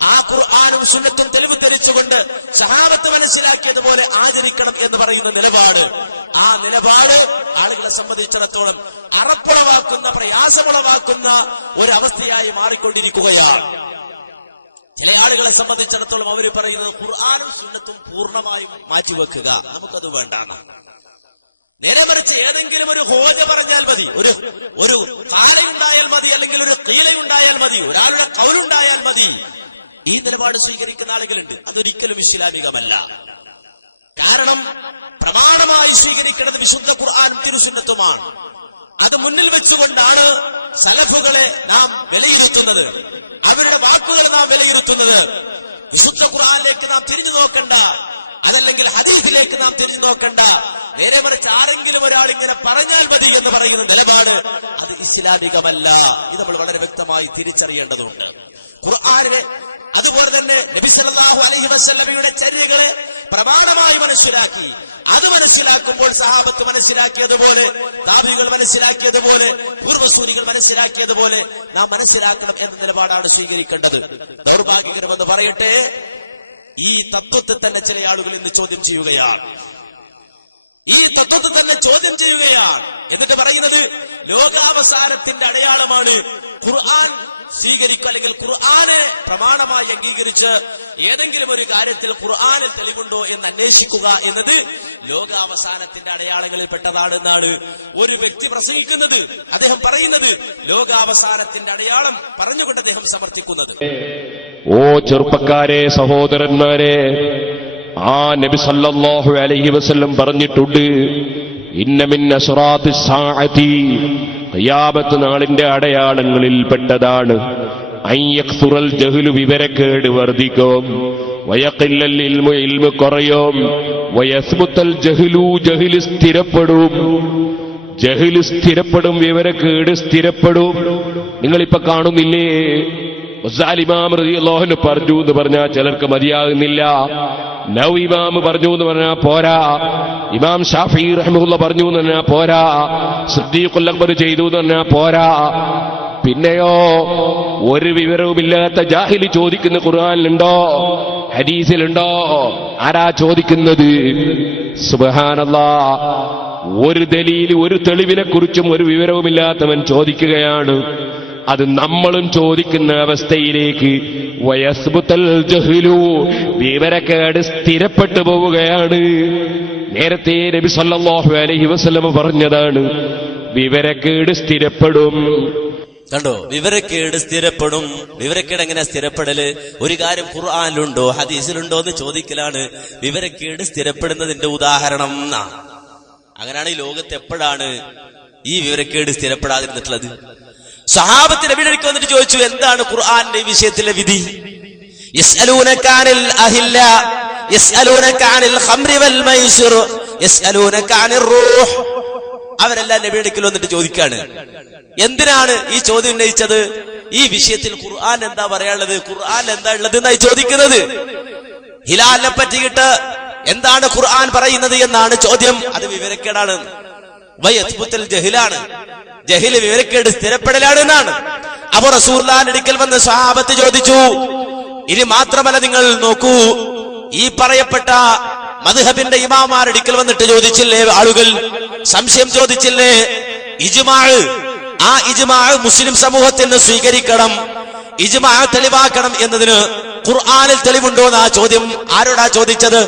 ആ ഖുർആനും സുന്നത്തും തെളിവ് ധരിച്ചുകൊണ്ട് സഹാബത്ത് മനസ്സിലാക്കിയതുപോലെ ആചരിക്കണം എന്ന് പറയുന്ന നിലപാട്, ആ നിലപാട് ആളുകളെ സംബന്ധിച്ചിടത്തോളം അറപ്പുളവാക്കുന്ന, പ്രയാസമുളവാക്കുന്ന ഒരവസ്ഥയായി മാറിക്കൊണ്ടിരിക്കുകയാണ്. ചില ആളുകളെ സംബന്ധിച്ചിടത്തോളം അവർ പറയുന്നത് ഖുർആനും സുന്നത്തും പൂർണ്ണമായും മാറ്റിവെക്കുക, നമുക്കത് വേണ്ടാണ്. നേരെ മറിച്ച് ഏതെങ്കിലും ഒരു ഹോജ പറഞ്ഞാൽ മതി, ഒരു കാളയുണ്ടായാൽ മതി, അല്ലെങ്കിൽ ഒരു കീലയുണ്ടായാൽ മതി, ഒരാളുടെ കൗലുണ്ടായാൽ മതി, ഈ നിലപാട് സ്വീകരിക്കുന്ന ആളുകളുണ്ട്. അതൊരിക്കലും ഇസ്ലാമികമല്ല. കാരണം പ്രമാണമായി സ്വീകരിക്കുന്നത് വിശുദ്ധ ഖുർആനും തിരുസുന്നത്തുമാണ്. അത് മുന്നിൽ വെച്ചുകൊണ്ടാണ് സലഫുകളെ നാം വിലയിരുത്തുന്നത്, അവരുടെ വാക്കുകൾ നാം വിലയിരുത്തുന്നത്. വിശുദ്ധ ഖുർആനിലേക്ക് നാം തിരിഞ്ഞു നോക്കണ്ട, അതല്ലെങ്കിൽ ഹദീസിലേക്ക് നാം തിരിഞ്ഞു നോക്കണ്ട. നേരെ മറിച്ച് ആരെങ്കിലും ഒരാൾ ഇങ്ങനെ പറഞ്ഞാൽ മതി എന്ന് പറയുന്ന നിലപാട് അത് ഇസ്ലാമികമല്ല. ഇത് നമ്മൾ വളരെ വ്യക്തമായി തിരിച്ചറിയേണ്ടതുണ്ട്. ഖുർആനിലെ അതുപോലെ തന്നെ നബി സല്ലല്ലാഹു അലൈഹി വസല്ലമയുടെ ചര്യകളെ പ്രമാണമായി മനസ്സിലാക്കി, അത് മനസ്സിലാക്കുമ്പോൾ സഹാബത്ത് മനസ്സിലാക്കിയതുപോലെ, താബികൾ മനസ്സിലാക്കിയതുപോലെ, പൂർവസൂരികൾ മനസ്സിലാക്കിയതുപോലെ നാം മനസ്സിലാക്കണം എന്ന നിലപാടാണ് സ്വീകരിക്കേണ്ടത്. ദൗർഭാഗ്യകരമെന്ന് പറയട്ടെ, ഈ തത്വത്തെ തന്നെ ചില ആളുകൾ ഇന്ന് ചോദ്യം ചെയ്യുകയാണ്. ഈ തത്വത്തെ തന്നെ ചോദ്യം ചെയ്യുകയാണ്. എന്നിട്ട് പറയുന്നത് ലോകാവസാനത്തിന്റെ അടയാളമാണ് ഖുർആൻ സ്വീകരിക്കുക, അല്ലെങ്കിൽ ഖുർആനെ പ്രമാണമായി അംഗീകരിച്ച് ഏതെങ്കിലും ഒരു കാര്യത്തിൽ ഖുർആനിൽ തെളിവുണ്ടോ എന്ന് അന്വേഷിക്കുക എന്നത് ലോകാവസാനത്തിന്റെ അടയാളങ്ങളിൽ പെട്ടതാണെന്നാണ് ഒരു വ്യക്തി പ്രസംഗിക്കുന്നത്. അദ്ദേഹം പറയുന്നത് ലോകാവസാനത്തിന്റെ അടയാളം പറഞ്ഞുകൊണ്ട് അദ്ദേഹം സമർത്ഥിക്കുന്നത്. ഓ ചെറുപ്പക്കാരെ, സഹോദരന്മാരെ, ആ നബി സല്ലല്ലാഹു അലൈഹി വസല്ലം പറഞ്ഞിട്ടുണ്ട്, ഇന്ന മിൻ അശ്റാത്തിസ് സാഅതി, ഖിയാമത്ത് നാളിന്റെ അടയാളങ്ങളിൽ പെട്ടതാണ് അയ്യക്സുറൽ ജഹ്ലു, വിവരക്കേട് വർദ്ധിക്കും, വയഖില്ലൽ ഇൽമു, ഇൽമു കുറയും, വയസ്മുത്തൽ ജഹ്ലു, ജഹ്ല് സ്ഥിരപ്പെടും, ജഹ്ല് സ്ഥിരപ്പെടും, വിവരക്കേട് സ്ഥിരപ്പെടും. നിങ്ങളിപ്പോ കാണുന്നില്ലേ, ഇമാം റളിയല്ലാഹു അൻഹു പറഞ്ഞു എന്ന് പറഞ്ഞാൽ ചിലർക്ക് മതിയാകുന്നില്ല. നൗ ഇമാം പറഞ്ഞു എന്ന് പറഞ്ഞാൽ പോരാ, ഇമാം ഷാഫി റഹിമഹുല്ലാഹ് പറഞ്ഞു എന്ന് പറഞ്ഞാൽ പോരാ, സിദ്ദീഖുൽ അക്ബർ ചെയ്തു എന്ന് പറഞ്ഞാൽ പോരാ. പിന്നെയോ ഒരു വിവരവുമില്ലാത്ത ജാഹിലി ചോദിക്കുന്ന ഖുർആനിലുണ്ടോ, ഹദീസിലുണ്ടോ? ആരാ ചോദിക്കുന്നത്? സുബ്ഹാനല്ലാഹ്, ഒരു ദലീൽ, ഒരു തെളിവിനെ കുറിച്ചും ഒരു വിവരവുമില്ലാത്തവൻ ചോദിക്കുകയാണ്. അത് നമ്മളും ചോദിക്കുന്ന അവസ്ഥയിലേക്ക് വയസ്ബുത്തൽ ജഹ്ലു, വിവരക്കേട് സ്ഥിരപ്പെട്ടു പോവുകയാണ്. നേരത്തെ നബി സല്ലല്ലാഹു അലൈഹി വസല്ലം പറഞ്ഞതാണ്, വിവരക്കേട് സ്ഥിരപ്പെടും. കണ്ടോ, വിവരക്കേട് സ്ഥിരപ്പെടും. വിവരക്കേട് എങ്ങനെ സ്ഥിരപ്പെടല്? ഒരു കാര്യം ഖുർആനിലുണ്ടോ ഹദീസിലുണ്ടോ എന്ന് ചോദിക്കലാണ് വിവരക്കേട് സ്ഥിരപ്പെടുന്നതിന്റെ ഉദാഹരണം എന്നാണ്. അങ്ങനെയാണ് ഈ ലോകത്ത് എപ്പോഴാണ് ഈ വിവരക്കേട് സ്ഥിരപ്പെടാതിരുന്നിട്ടുള്ളത്? സഹാബത്ത് നബിയുടെ അടുക്കൽ വന്നിട്ട് ചോദിച്ചു, എന്താണ് ഖുർആന്റെ വിഷയത്തിലെ വിധി? യസ്അലൂനക അനിൽ അഹില്ല, യസ്അലൂനക അനിൽ ഖംറി വൽ മൈസിർ, യസ്അലൂനക അനിർ റൂഹ്. അവരെല്ലാം നബിയുടെ അടുക്കൽ വന്നിട്ട് ചോദിക്കാണ്. എന്തിനാണ് ഈ ചോദ്യം ഉന്നയിച്ചത്? ഈ വിഷയത്തിൽ ഖുർആൻ എന്താ പറയാനുള്ളത്, ഖുർആൻ എന്താ ഉള്ളത് എന്നായി ചോദിക്കുന്നത്. ഹിലാലിനെ പറ്റിയിട്ട് എന്താണ് ഖുർആൻ പറയുന്നത് എന്നാണ് ചോദ്യം. അത് വിവരക്കേടാണ്. വയസ്ബുത്തൽ ജഹ്ലാണ്, ജഹ്ല് വിവരക്കേട് സ്ഥിരപ്പെടലാണ് എന്നാണ്. അപ്പൊ റസൂലുള്ളാഹിന്റെ അടുക്കൽ വന്ന് സ്വഹാബത്ത് ചോദിച്ചു, ഇനി മാത്രമല്ല, നിങ്ങൾ നോക്കൂ, ഈ പറയപ്പെട്ട മദ്ഹബിന്റെ ഇമാമാരുടെ അടുക്കൽ വന്നിട്ട് ചോദിച്ചില്ലേ ആളുകൾ, സംശയം ചോദിച്ചില്ലേ? ഇജ്മാ, ആ ഇജ്മാ മുസ്ലിം സമൂഹത്തിന് സ്വീകരിക്കണം, ഇജ്മാ തെളിവാക്കണം എന്നതിന് ഖുർആനിൽ തെളിവുണ്ടോ എന്നാ ചോദ്യം. ആരോടാ ചോദിച്ചത്?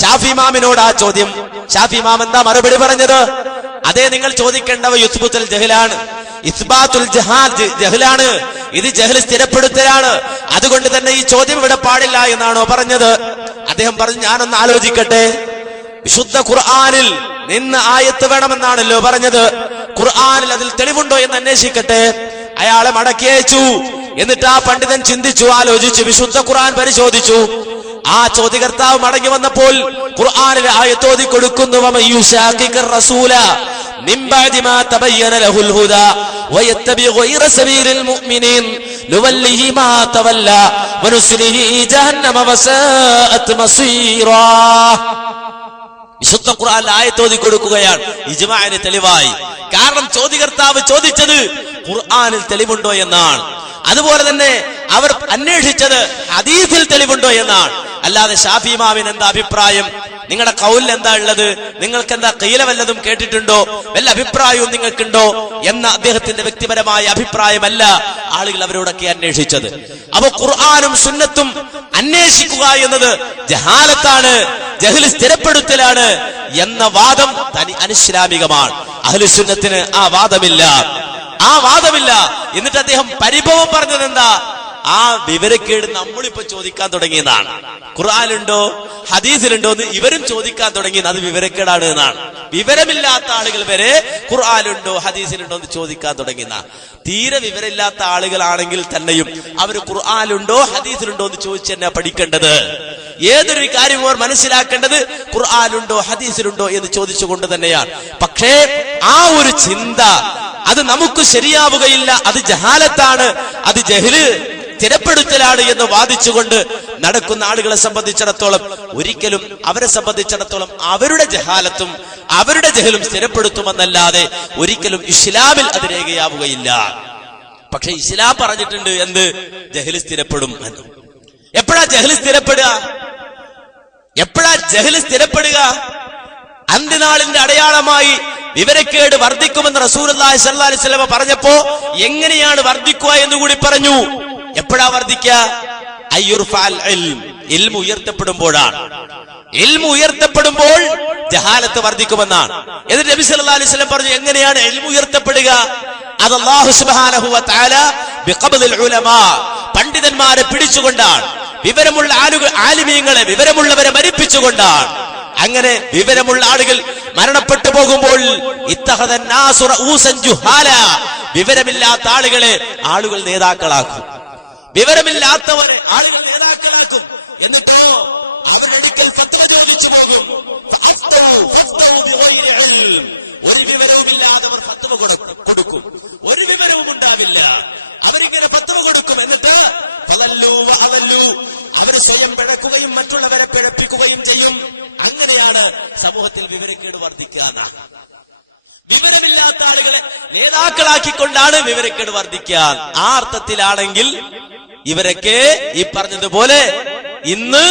ഷാഫി ഇമാമിനോടാ ചോദ്യം. ഷാഫി ഇമാം എന്താ മറുപടി പറഞ്ഞത്? അതേ, നിങ്ങൾ ചോദിക്കേണ്ടവ യുസ്ബുത്തുൽ ജഹ്ലാണ്, ഇസ്ബാത്തുൽ ജഹ്ലാണ്, ഇത് ജഹ്ൽ സ്ഥിരപ്പെടുത്തലാണ്. അതുകൊണ്ട് തന്നെ ഈ ചോദ്യം ഇവിടെ പാടില്ല എന്നാണോ പറഞ്ഞത്? അദ്ദേഹം പറഞ്ഞു, ഞാനൊന്ന് ആലോചിക്കട്ടെ. വിശുദ്ധ ഖുർആനിൽ നിന്ന് ആയത്ത് വേണമെന്നാണല്ലോ പറഞ്ഞത്, ഖുർആനിൽ അതിൽ തെളിവുണ്ടോ എന്ന് അന്വേഷിക്കട്ടെ. അയാളെ മടക്കി അയച്ചു. എന്നിട്ട് ആ പണ്ഡിതൻ ചിന്തിച്ചു, ആലോചിച്ചു, വിശുദ്ധ ഖുർആൻ പരിശോധിച്ചു. ആ ചോദ്യകർത്താവ് മടങ്ങി വന്നപ്പോൾ ഖുർആനിലെ ആയത്ത് ഓതി കൊടുക്കുന്നു, വമയ്യുശാഖിഖിർ റസൂല മിൻ ബഅദി മാ തബയ്യന ലഹുൽ ഹുദാ വയത്തബി ഗൈറ സബീലിൽ മുഅ്മിനീൻ നുവല്ലിഹി മാ തവല്ല വനുസ്ലിഹി ജഹന്നമ വസാഅത് മസീറാ. വിശുദ്ധ ഖുർആനിലെ ആയത്ത് ഓതി കൊടുക്കുകയാണ് ഇജ്മാഇന് തെളിവായി. കാരണം ചോദ്യകർത്താവ് ചോദിച്ചത് ഖുർആനിൽ തെളിവുണ്ടോ എന്നാണ്. അതുപോലെ തന്നെ അവർ അന്വേഷിച്ചത് ഹദീസിൽ തെളിവുണ്ടോ എന്നാണ്. അല്ലാതെ ഷാഫി ഇമാമിന് എന്താ അഭിപ്രായം, നിങ്ങളുടെ ഖൗലിൽ എന്താ ഉള്ളത്, നിങ്ങൾക്ക് എന്താ ഖീല വല്ലതും കേട്ടിട്ടുണ്ടോ, വല്ല അഭിപ്രായവും നിങ്ങൾക്കുണ്ടോ എന്ന അദ്ദേഹത്തിന്റെ വ്യക്തിപരമായ അഭിപ്രായമല്ല ആളുകൾ അവരോടൊക്കെ അന്വേഷിച്ചത്. അപ്പൊ ഖുർആനും സുന്നത്തും അന്വേഷിക്കുക എന്നത് ജഹാലത്താണ്, ജഹ്ല് സ്ഥിരപ്പെടുത്തലാണ് എന്ന വാദം തനി അനിസ്ലാമികമാണ്. അഹ്ലു സുന്നത്തിന് ആ വാദമില്ല, ആ വാദമില്ല. എന്നിട്ട് അദ്ദേഹം പരിഭവം പറഞ്ഞത് എന്താ? ആ വിവരക്കേട് നമ്മളിപ്പോ ചോദിക്കാൻ തുടങ്ങിയതാണ്. ഖുർആനിലുണ്ടോ ഹദീസിലുണ്ടോ എന്ന് ഇവരും ചോദിക്കാൻ തുടങ്ങിയത് അത് വിവരക്കേടാണ് എന്നാണ്. വിവരമില്ലാത്ത ആളുകൾ വരെ ഖുർആനിലുണ്ടോ ഹദീസിലുണ്ടോ എന്ന് ചോദിക്കാൻ തുടങ്ങിയതാണ്. തീരെ വിവരമില്ലാത്ത ആളുകളാണെങ്കിൽ തന്നെയും അവർ ഖുർആനിലുണ്ടോ ഹദീസിലുണ്ടോ എന്ന് ചോദിച്ചു തന്നെ പഠിക്കേണ്ടത്. ഏതൊരു കാര്യം അവർ മനസ്സിലാക്കേണ്ടത് ഖുർആനിലുണ്ടോ ഹദീസിലുണ്ടോ എന്ന് ചോദിച്ചുകൊണ്ട് തന്നെയാണ്. പക്ഷേ ആ ഒരു ചിന്ത അത് നമുക്ക് ശരിയാവുകയില്ല, അത് ജഹാലത്താണ്, അത് ജഹ്ല് സ്ഥിരപ്പെടുത്തലാണ് എന്ന് വാദിച്ചുകൊണ്ട് നടക്കുന്ന ആളുകളെ സംബന്ധിച്ചിടത്തോളം ഒരിക്കലും അവരെ സംബന്ധിച്ചിടത്തോളം അവരുടെ ജഹാലത്തും അവരുടെ ജഹലും സ്ഥിരപ്പെടുത്തുമെന്നല്ലാതെ ഒരിക്കലും ഇസ്ലാമിൽ അത് രേഖയാവുകയില്ല. പക്ഷെ ഇസ്ലാം പറഞ്ഞിട്ടുണ്ട് എന്ത്? ജഹല് സ്ഥിരപ്പെടും എന്ന്. എപ്പോഴാ ജഹല് സ്ഥിരപ്പെടുക? എപ്പോഴാ ജഹല് സ്ഥിരപ്പെടുക? അന്ത്യനാളിന്റെ അടയാളമായി വിവരക്കേട് വർദ്ധിക്കുമെന്ന് റസൂലുള്ളാഹി സ്വല്ലല്ലാഹു അലൈഹി വസല്ലം പറഞ്ഞപ്പോ എങ്ങനെയാണ് വർദ്ധിക്കുക എന്ന് കൂടി പറഞ്ഞു. എപ്പോഴാ വർദ്ധിക്കുക? അയ്യുർഫഅൽ ഇൽം, ഇൽമു ഉയർത്തപ്പെടുമ്പോഴാണ്. ഇൽമു ഉയർത്തപ്പെടുമ്പോൾ ജഹാലത്ത് വർദ്ധിക്കുമെന്നാണ്. എന്നിട്ട് നബി സല്ലല്ലാഹു അലൈഹി വസല്ലം പറഞ്ഞു എങ്ങനെയാണ് ഇൽമു ഉയർത്തപ്പെടുക? അത് അല്ലാഹു സുബ്ഹാനഹു വ തആല ബിഖബ്ദിൽ ഉലമാ, പണ്ഡിതന്മാരെ പിടിച്ചുകൊണ്ടാണ്. വിവരമുള്ള ആലിമീങ്ങളെ, വിവരമുള്ളവരെ മരിപ്പിച്ചുകൊണ്ടാണ്. അങ്ങനെ വിവരമുള്ള ആളുകൾ മരണപ്പെട്ടു പോകുമ്പോൾ വിവരമില്ലാത്ത ആളുകളെ ആളുകൾ നേതാക്കളാക്കും. വിവരമില്ലാത്തവരെ ആളുകൾ നേതാക്കളാക്കും. എന്നിട്ടോ അവരുടെ അടുക്കൽ ഫത്വ ചോദിച്ചു പോകും. ഒരു വിവരവുമില്ലാതവർ ഫത്വ കൊടുക്കും. ഒരു വിവരവും ഉണ്ടാവില്ല. അവരിങ്ങനെ ഫത്വ കൊടുക്കും. എന്നിട്ട് അവര് സ്വയം പിഴക്കുകയും മറ്റുള്ളവരെ പിഴപ്പിക്കുകയും ചെയ്യും. അങ്ങനെയാണ് സമൂഹത്തിൽ വിവരക്കേട് വർദ്ധിക്കുക. വിവരമില്ലാത്ത ആളുകളെ നേതാക്കളാക്കിക്കൊണ്ടാണ് വിവരക്കേട് വർദ്ധിക്കുക. ആ അർത്ഥത്തിലാണെങ്കിൽ ഇവരൊക്കെ ഈ പറഞ്ഞതുപോലെ ഇന്ന്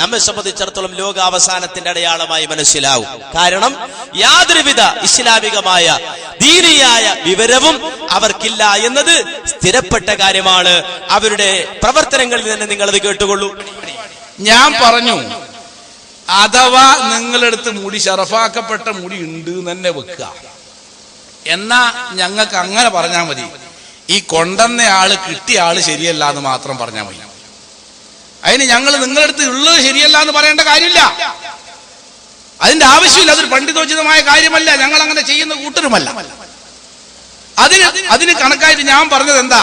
നമ്മെ സംബന്ധിച്ചിടത്തോളം ലോകാവസാനത്തിന്റെ അടയാളമായി മനസ്സിലാവും. കാരണം യാതൊരുവിധ ഇസ്ലാമികമായ ദീനിയായ വിവരവും അവർക്കില്ല എന്നത് സ്ഥിരപ്പെട്ട കാര്യമാണ്. അവരുടെ പ്രവർത്തനങ്ങളിൽ തന്നെ നിങ്ങളത് കേട്ടുകൊള്ളൂ. ഞാൻ പറഞ്ഞു, അഥവാ നിങ്ങളെടുത്ത് മുടി ഷറഫാക്കപ്പെട്ട മുടി ഉണ്ട് തന്നെ വെക്കുക, എന്നാ ഞങ്ങൾക്ക് അങ്ങനെ പറഞ്ഞാൽ മതി. ഈ കൊണ്ടുവന്ന ആള് കിട്ടിയ ആള് ശരിയല്ല എന്ന് മാത്രം പറഞ്ഞാൽ മതി. അതിന് ഞങ്ങൾ നിങ്ങളെടുത്ത് ഉള്ളത് ശരിയല്ല എന്ന് പറയേണ്ട കാര്യമില്ല. അതിന്റെ ആവശ്യമില്ല. അതൊരു പണ്ഡിതോചിതമായ കാര്യമല്ല. ഞങ്ങൾ അങ്ങനെ ചെയ്യുന്ന കൂട്ടരുമല്ല. അതിന് കണക്കായിട്ട് ഞാൻ പറഞ്ഞത് എന്താ,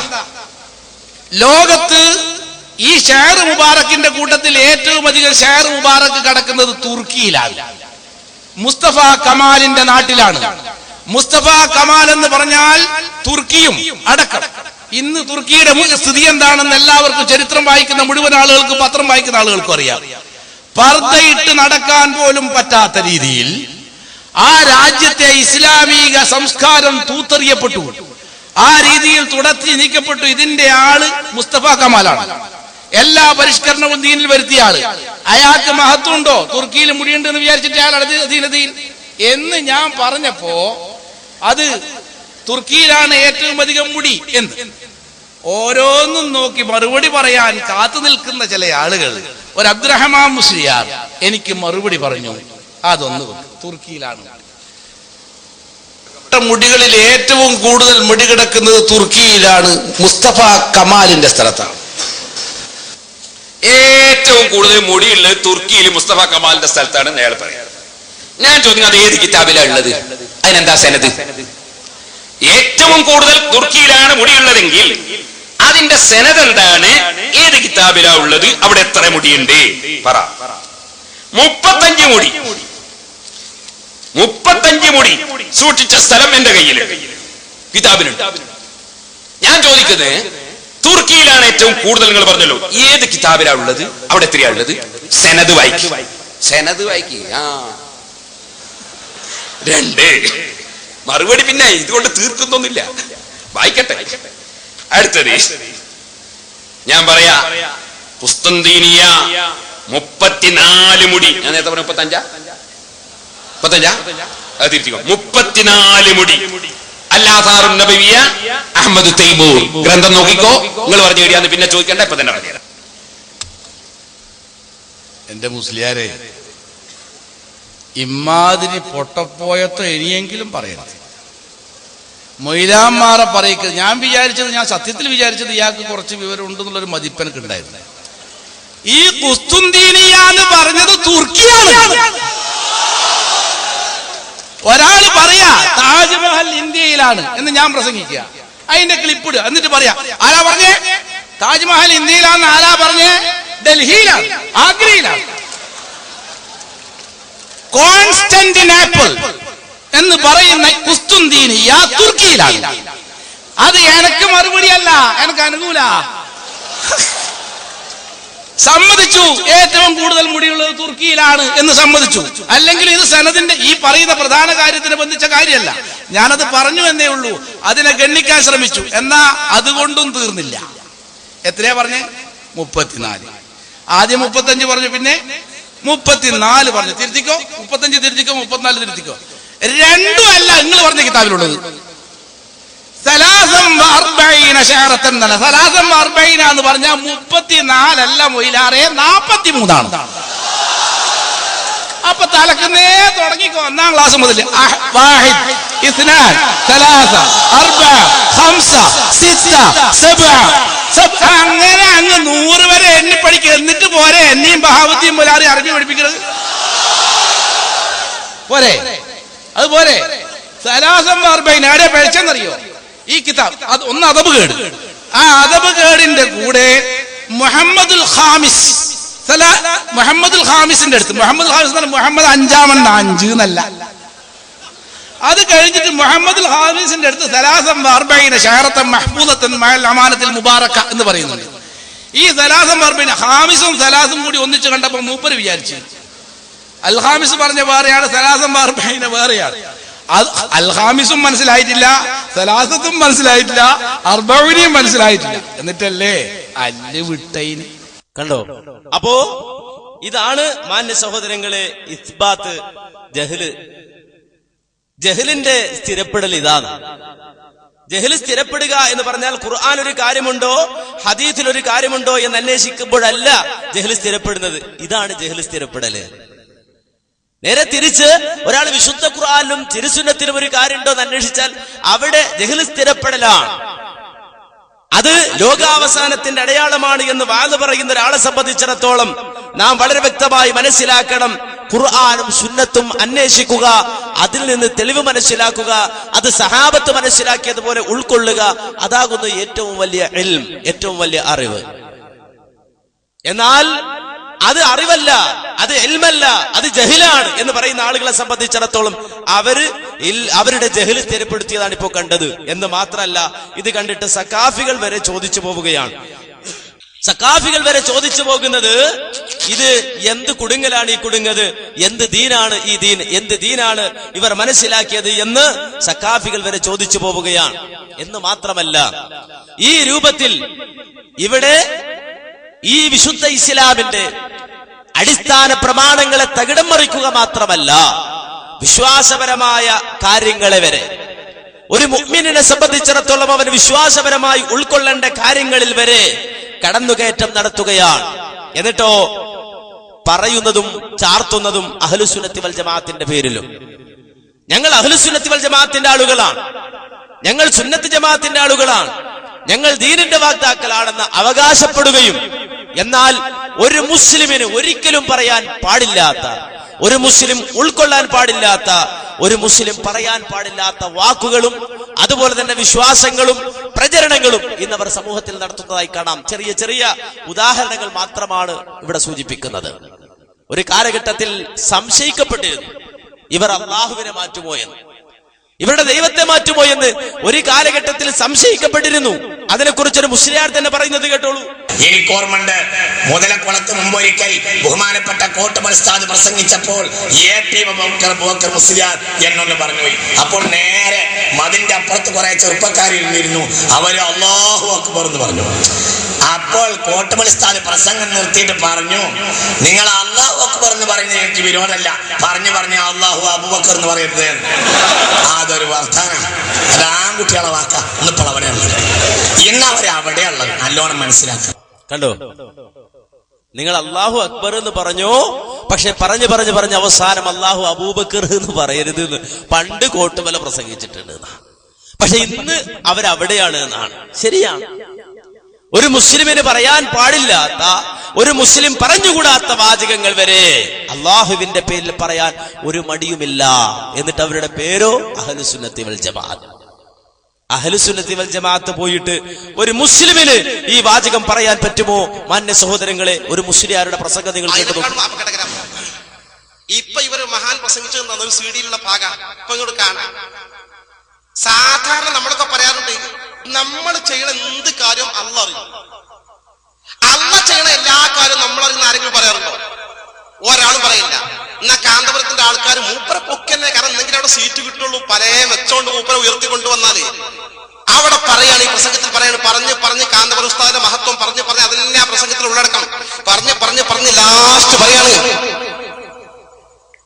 ലോകത്ത് ഈ ഷെയർ മുബാറക്കിന്റെ കൂട്ടത്തിൽ ഏറ്റവും അധികം ഷെയർ മുബാറക്ക് കിടക്കുന്നത് തുർക്കിയിലാണ്. മുസ്തഫ കമാലിന്റെ നാട്ടിലാണ്. മുസ്തഫ കമാൽ എന്ന് പറഞ്ഞാൽ തുർക്കിയും അടക്കം. ഇന്ന് തുർക്കിയുടെ സ്ഥിതി എന്താണെന്ന് എല്ലാവർക്കും ചരിത്രം വായിക്കുന്ന മുഴുവൻ ആളുകൾക്കും പത്രം വായിക്കുന്ന ആളുകൾക്കും അറിയാം. പർദ്ദയിട്ട് നടക്കാൻ പോലും പറ്റാത്ത രീതിയിൽ ആ രാജ്യത്തെ ഇസ്ലാമിക സംസ്കാരം തൂത്തെറിയപ്പെട്ടു. ആ രീതിയിൽ തുടർത്തി നീക്കപ്പെട്ടു. ഇതിന്റെ ആള് മുസ്തഫ കമാലാണ്. എല്ലാ പരിഷ്കരണവും ദീനിൽ വരുത്തിയ ആള്. അയാൾക്ക് മഹത്വം ഉണ്ടോ? തുർക്കിയിൽ മുടിയുണ്ട് എന്ന് വിചാരിച്ചിട്ട് അയാൾ അധീനതയിൽ എന്ന് ഞാൻ പറഞ്ഞപ്പോ അത് തുർക്കിയിലാണ് ഏറ്റവും അധികം മുടി എന്ന് ഓരോന്നും നോക്കി മറുപടി പറയാൻ കാത്തു നിൽക്കുന്ന ചില ആളുകൾ, ഒരു അബ്ദുറഹ്മാൻ മുസ്ലിയാർ എനിക്ക് മറുപടി പറഞ്ഞു, അതൊന്ന് തുർക്കിയിലാണ്. മുടികളിൽ ഏറ്റവും കൂടുതൽ മുടി കിടക്കുന്നത് തുർക്കിയിലാണ്, മുസ്തഫ കമാലിന്റെ സ്ഥലത്താണ്. ഏറ്റവും കൂടുതൽ മുടിയുള്ളത് തുർക്കിയിൽ മുസ്തഫ കമാലിന്റെ സ്ഥലത്താണ് അയാൾ പറയാം. ഞാൻ ചോദിക്കുന്നത് അത് ഏത് കിതാബിലാണ് ഉള്ളത്? അതിനെന്താ സനദ്? ഏറ്റവും കൂടുതൽ തുർക്കിയിലാണ് മുടിയുള്ളതെങ്കിൽ അതിന്റെ സനദ് എന്താണ്? ഏത് കിതാബിലാ ഉള്ളത്? അവിടെ എത്ര മുടിയുണ്ട് പറ. 35 മുടി. 35 മുടി സൂക്ഷിച്ച സ്ഥലം എന്റെ കയ്യിലുണ്ട്, കിതാബിലുണ്ട്. ഞാൻ ചോദിക്കുന്നത് തുർക്കിയിലാണ് ഏറ്റവും കൂടുതൽ. നിങ്ങൾ പറഞ്ഞല്ലോ, ഏത് കിതാബിലാ ഉള്ളത്? അവിടെ എത്രയാ ഉള്ളത്? സനദ് വായിക്കും. സനദ് വായിക്കും. 2 മറുപടി പിന്നെ ഇതുകൊണ്ട് തീർക്കുന്നൊന്നുമില്ല. വായിക്കട്ടെ. അടുത്തത് ഞാൻ പറയാ, കുസ്തന്തീനിയ 34 മുടി. ഞാൻ നേരത്തെ പറഞ്ഞ 35 അത് തിരിച്ചു. 34 മുടി. അല്ലാതാറുൻ നബവിയ അഹ്മദ് തൈമൂർ ഗ്രന്ഥം നോക്കിക്കോ. നിങ്ങൾ പറഞ്ഞു കഴിയാന്ന് പിന്നെ ചോദിക്കണ്ട, ഇപ്പൊ തന്നെ പറഞ്ഞു. എന്റെ മുസ്ലിയാരെ, ഇമാതിരി പൊട്ടപ്പോയത്തോ ഇനിയെങ്കിലും പറയണം. മൊയ്ലാന്മാരെ പറയിക്കുക. ഞാൻ സത്യത്തിൽ വിചാരിച്ചത് ഇയാൾക്ക് കുറച്ച് വിവരം ഉണ്ടെന്നുള്ളൊരു മതിപ്പനക്ക് ഉണ്ടായിരുന്നു. ഈ കുസ്തുന്തീനിയ എന്ന് പറഞ്ഞത് തുർക്കിയാണ്. ഒരാൾ പറയാ താജ്മഹൽ ഇന്ത്യയിലാണ് എന്ന് ഞാൻ പ്രസംഗിക്കുക, അതിന്റെ ക്ലിപ്പിടുക, എന്നിട്ട് പറയാ ആരാ പറഞ്ഞേ താജ്മഹൽ ഇന്ത്യയിലാന്ന്? ആരാ പറഞ്ഞേ? ഡൽഹിയിലാണ്, ആഗ്രയിലാണ്. കോൺസ്റ്റന്റിനോപ്പിൾ എന്ന് പറയുന്ന കുസ്തുന്തീനിയ തുർക്കിയിലാണ്. അത് എനക്ക് മറുപടിയല്ല, എനക്ക് അനുകൂല. സമ്മതിച്ചു, ഏറ്റവും കൂടുതൽ മുടിയുള്ളത് തുർക്കിയിലാണ് എന്ന് സമ്മതിച്ചു. അല്ലെങ്കിൽ ഇത് സനദിന്റെ ഈ പറയുന്ന പ്രധാന കാര്യത്തിന് ബന്ധിച്ച കാര്യമല്ല. ഞാനത് പറഞ്ഞു എന്നേ ഉള്ളൂ, അതിനെ ഗണ്ണിക്കാൻ ശ്രമിച്ചു. എന്നാ അതുകൊണ്ടും തീർന്നില്ല. എത്രയാ പറഞ്ഞേ? 34. ആദ്യം 35 പറഞ്ഞു, പിന്നെ 34 പറഞ്ഞു. തിരുത്തിക്കോ, 35 തിരുത്തിക്കോ, 34 തിരുത്തിക്കോ. രണ്ടും അല്ല നിങ്ങൾ പറഞ്ഞ കിതാബിലുള്ളത്. സലാസം 40 എന്ന് പറഞ്ഞാൽ 34 അല്ല മൊയിലാറെ, 43. അപ്പൊ തലക്കുന്നേ തുടങ്ങിക്കോ, 1ാം ക്ലാസ് മുതൽ. അങ്ങനെ അങ്ങ് 100 വരെ എണ്ണി പഠിക്കുക. എന്നിട്ട് പോരെ എന്നെയും ബഹാവത്തിയും പോലെ അറബി പഠിപ്പിക്കുന്നത്? പോരെ? അതുപോലെ സലാസം 40 എവിടെ പഠിച്ചെന്നറിയോ? ഈ കിതാബ് അത് ഒന്ന് അദബ് കേട്. ആ അദബ് കേടിന്റെ കൂടെ മുഹമ്മദുൽ ഖാമിസിന്റെ അടുത്ത്, മുഹമ്മദ് ഖാമിസ് മുഹമ്മദ് 5ാമൻ 5 എന്നല്ല, അത് കഴിഞ്ഞിട്ട് മുഹമ്മദുൽ ഖാമിസിന്റെ അടുത്ത് സലാസം 40 ഷഅറത്തൻ മഹ്ഫൂദത്തൻ മഅൽ അമാനത്തിൽ മുബാറക എന്ന് പറയുന്നുണ്ട്. ഈ സലാസം 40 ഖാമിസും സലാസും കൂടി ഒന്നിച്ച് കണ്ടപ്പോൾ മൂപ്പര് വിചാരിച്ചു അൽ ഖാമിസ് പറഞ്ഞ വേറെയാണ്, സലാസം 40 വേറെയാണ്. അൽ ഖാമിസും മനസ്സിലായിട്ടില്ല, സലാസത്തും മനസ്സിലായിട്ടില്ല, അർബഈനും മനസ്സിലായിട്ടില്ല. എന്നിട്ടല്ലേ അല്ല് വിട്ടൈന്. കണ്ടോ? അപ്പോ ഇതാണ് മാന്യ സഹോദരങ്ങളെ ഇസ്ബാത്ത് ജഹലിന്റെ സ്ഥിരപ്പെടൽ. ഇതാണ് ജഹല് സ്ഥിരപ്പെടുക എന്ന് പറഞ്ഞാൽ ഖുർആൻ ഒരു കാര്യമുണ്ടോ ഹദീസിൽ ഒരു കാര്യമുണ്ടോ എന്ന് അന്വേഷിക്കുമ്പോഴല്ല ജഹല് സ്ഥിരപ്പെടുന്നത്. ഇതാണ് ജഹല് സ്ഥിരപ്പെടല്. നേരെ തിരിച്ച് ഒരാൾ വിശുദ്ധ ഖുർആനിലും തിരുസുന്നത്തിലും ഒരു കാര്യമുണ്ടോ എന്ന് അന്വേഷിച്ചാൽ അവിടെ ജഹല് സ്ഥിരപ്പെടലാണ്. അത് ലോകാവസാനത്തിന്റെ അടയാളമാണ് എന്ന് വാദ പറയുന്ന ഒരാളെ സംബന്ധിച്ചിടത്തോളം നാം വളരെ വ്യക്തമായി മനസ്സിലാക്കണം. ഖുർആനും സുന്നത്തും അന്വേഷിക്കുക, അതിൽ നിന്ന് തെളിവ് മനസ്സിലാക്കുക, അത് സഹാബത്ത് മനസ്സിലാക്കിയതുപോലെ ഉൾക്കൊള്ളുക. അതാകുന്നു ഏറ്റവും വലിയ ഇൽം, ഏറ്റവും വലിയ അറിവ്. എന്നാൽ അത് അറിവല്ല, അത് ഇൽമല്ല, അത് ജഹിലാണ് എന്ന് പറയുന്ന ആളുകളെ സംബന്ധിച്ചിടത്തോളം അവരുടെ ജഹല് സ്ഥിരപ്പെടുത്തിയതാണ് ഇപ്പോ കണ്ടത്. എന്ന് മാത്രമല്ല, ഇത് കണ്ടിട്ട് സക്കാഫികൾ വരെ ചോദിച്ചു പോവുകയാണ്. സക്കാഫികൾ വരെ ചോദിച്ചു പോകുന്നത് ഇത് എന്ത് കുടുങ്ങലാണ് ഈ കുടുങ്ങത്, എന്ത് ദീനാണ് ഈ ദീൻ, എന്ത് ദീനാണ് ഇവർ മനസ്സിലാക്കിയത് എന്ന് സക്കാഫികൾ വരെ ചോദിച്ചു പോവുകയാണ്. എന്ന് മാത്രമല്ല, ഈ രൂപത്തിൽ ഇവിടെ ഈ വിശുദ്ധ ഇസ്ലാമിന്റെ അടിസ്ഥാന പ്രമാണങ്ങളെ തകിടം മറിക്കുക മാത്രമല്ല, വിശ്വാസപരമായ കാര്യങ്ങളെ വരെ ഒരു മുഅ്മിനിനെ സംബന്ധിച്ചിടത്തോളം അവൻ വിശ്വാസപരമായി ഉൾക്കൊള്ളേണ്ട കാര്യങ്ങളിൽ വരെ കടന്നുകയറ്റം നടത്തുകയാണ്. എന്നിട്ടോ പറയുന്നതും ചാർത്തുന്നതും അഹ്ലുസുന്നത്തി വൽ ജമാഅത്തിന്റെ പേരിലും. ഞങ്ങൾ അഹ്ലുസുന്നത്തി വൽ ജമാഅത്തിന്റെ ആളുകളാണ്, ഞങ്ങൾ സുന്നത്ത് ജമാഅത്തിന്റെ ആളുകളാണ്, ഞങ്ങൾ ദീനിന്റെ വാഗ്ദാക്കളാണെന്ന് അവകാശപ്പെടുകയും എന്നാൽ ഒരു മുസ്ലിമിന് ഒരിക്കലും പറയാൻ പാടില്ലാത്ത, ഒരു മുസ്ലിം ഉൾക്കൊള്ളാൻ പാടില്ലാത്ത, ഒരു മുസ്ലിം പറയാൻ പാടില്ലാത്ത വാക്കുകളും അതുപോലെ തന്നെ വിശ്വാസങ്ങളും പ്രചരണങ്ങളും ഇന്നവർ സമൂഹത്തിൽ നടത്തുന്നതായി കാണാം. ചെറിയ ചെറിയ ഉദാഹരണങ്ങൾ മാത്രമാണ് ഇവിടെ സൂചിപ്പിക്കുന്നത്. ഒരു കാലഘട്ടത്തിൽ സംശയിക്കപ്പെട്ടിരുന്നു ഇവർ അല്ലാഹുവിനെ മാറ്റുമോ എന്ന്, ഇവരുടെ ദൈവത്തെ മാറ്റുമോ എന്ന് ഒരു കാലഘട്ടത്തിൽ സംശയിക്കപ്പെട്ടിരുന്നു. അതിനെക്കുറിച്ചൊരു മുസ്ലിയാർ തന്നെ പറയുന്നത് കേട്ടോളൂ. എനിക്ക് ഓർമ്മയുണ്ട്, മുതലക്കുളത്ത് മുമ്പൊരിക്കൽ ബഹുമാനപ്പെട്ട കോട്ടുമൽ ഉസ്താദ് പ്രസംഗിച്ചപ്പോൾ ബക്കർ മുസ്ലിയാർ എന്നൊന്ന് പറഞ്ഞുപോയി. അപ്പോൾ നേരെ മതിന്റെ അപ്പുറത്ത് കുറെ ചെറുപ്പക്കാരിരുന്നിരുന്നു, അവര് അല്ലാഹു അക്ബർ എന്ന് പറഞ്ഞു. അപ്പോൾ കോട്ടുമൽ ഉസ്താദ് പ്രസംഗം നിർത്തിയിട്ട് പറഞ്ഞു, നിങ്ങൾ അല്ലാഹു അക്ബർ എന്ന് പറയുന്നത് എനിക്ക് വിരോധമല്ല, പറഞ്ഞു അല്ലാഹു അബൂബക്കർ എന്ന് പറയരുത്. അതൊരു വർദ്ധാനം, അത് ആൺകുട്ടികളെ വാക്ക. ഇന്നിപ്പോൾ അവിടെയുള്ളത്, ഇന്ന് അവരവിടെയുള്ളത് നല്ലോണം മനസ്സിലാക്കുക. കണ്ടോ? നിങ്ങൾ അല്ലാഹു അക്ബർ എന്ന് പറഞ്ഞു, പക്ഷെ പറഞ്ഞ് അവസാനം അല്ലാഹു അബൂബക്കർ എന്ന് പറയരുത് എന്ന് പണ്ട് കോട്ടുമല പ്രസംഗിച്ചിട്ടുണ്ട്. പക്ഷെ ഇന്ന് അവരവിടെയാണ് എന്നാണ്. ശരിയാണ്. ഒരു മുസ്ലിമിന് പറയാൻ പാടില്ലാത്ത, ഒരു മുസ്ലിം പറഞ്ഞുകൂടാത്ത വാചകങ്ങൾ വരെ അള്ളാഹുവിന്റെ പേരിൽ പറയാൻ ഒരു മടിയുമില്ല. എന്നിട്ട് അവരുടെ പേരോ അഹ്ലുസുന്നത്തി വൽ ജമാഅത്ത്. അഹ്ലുസുന്നത്തി വൽ ജമാഅത്ത് പോയിട്ട് ഒരു മുസ്ലിമിന് ഈ വാചകം പറയാൻ പറ്റുമോ? മാന്യ സഹോദരങ്ങളെ, ഒരു മുസ്ലിയാരുടെ പ്രസംഗം നിങ്ങൾ കേട്ടു. ഇപ്പൊ ഇവര് മഹാൻ പ്രസംഗിച്ചു തന്ന ഒരു സീഡിയിലുള്ള ഭാഗം ഇപ്പൊ ഇങ്ങോട്ട് കാണാം. സാധാരണ നമ്മളൊക്കെ പറയാറുണ്ട്, നമ്മൾ ചെയ്യണ എന്ത് കാര്യം അള്ള അറിയും. അള്ള ചെയ്യണ എല്ലാ കാര്യവും നമ്മളറിയുന്ന ആരെങ്കിലും പറയാറുണ്ടോ? ഒരാളും പറയില്ല. എന്നാ കാന്തപുരത്തിന്റെ ആൾക്കാർ മൂപ്പരെ പൊക്കന്നെ, കാരണം എന്തെങ്കിലും അവിടെ സീറ്റ് കിട്ടുള്ളൂ, പലേ വെച്ചോണ്ട് മൂപ്പരെ ഉയർത്തി കൊണ്ടുവന്നാല് അവിടെ പറയാണ്, ഈ പ്രസംഗത്തിൽ പറയാണ്, പറഞ്ഞ് കാന്തപുര ഉസ്താദിന്റെ മഹത്വം പറഞ്ഞ് അതന്നെ ആ പ്രസംഗത്തിൽ ഉള്ളടക്കം പറഞ്ഞ് ലാസ്റ്റ് പറയാണ്,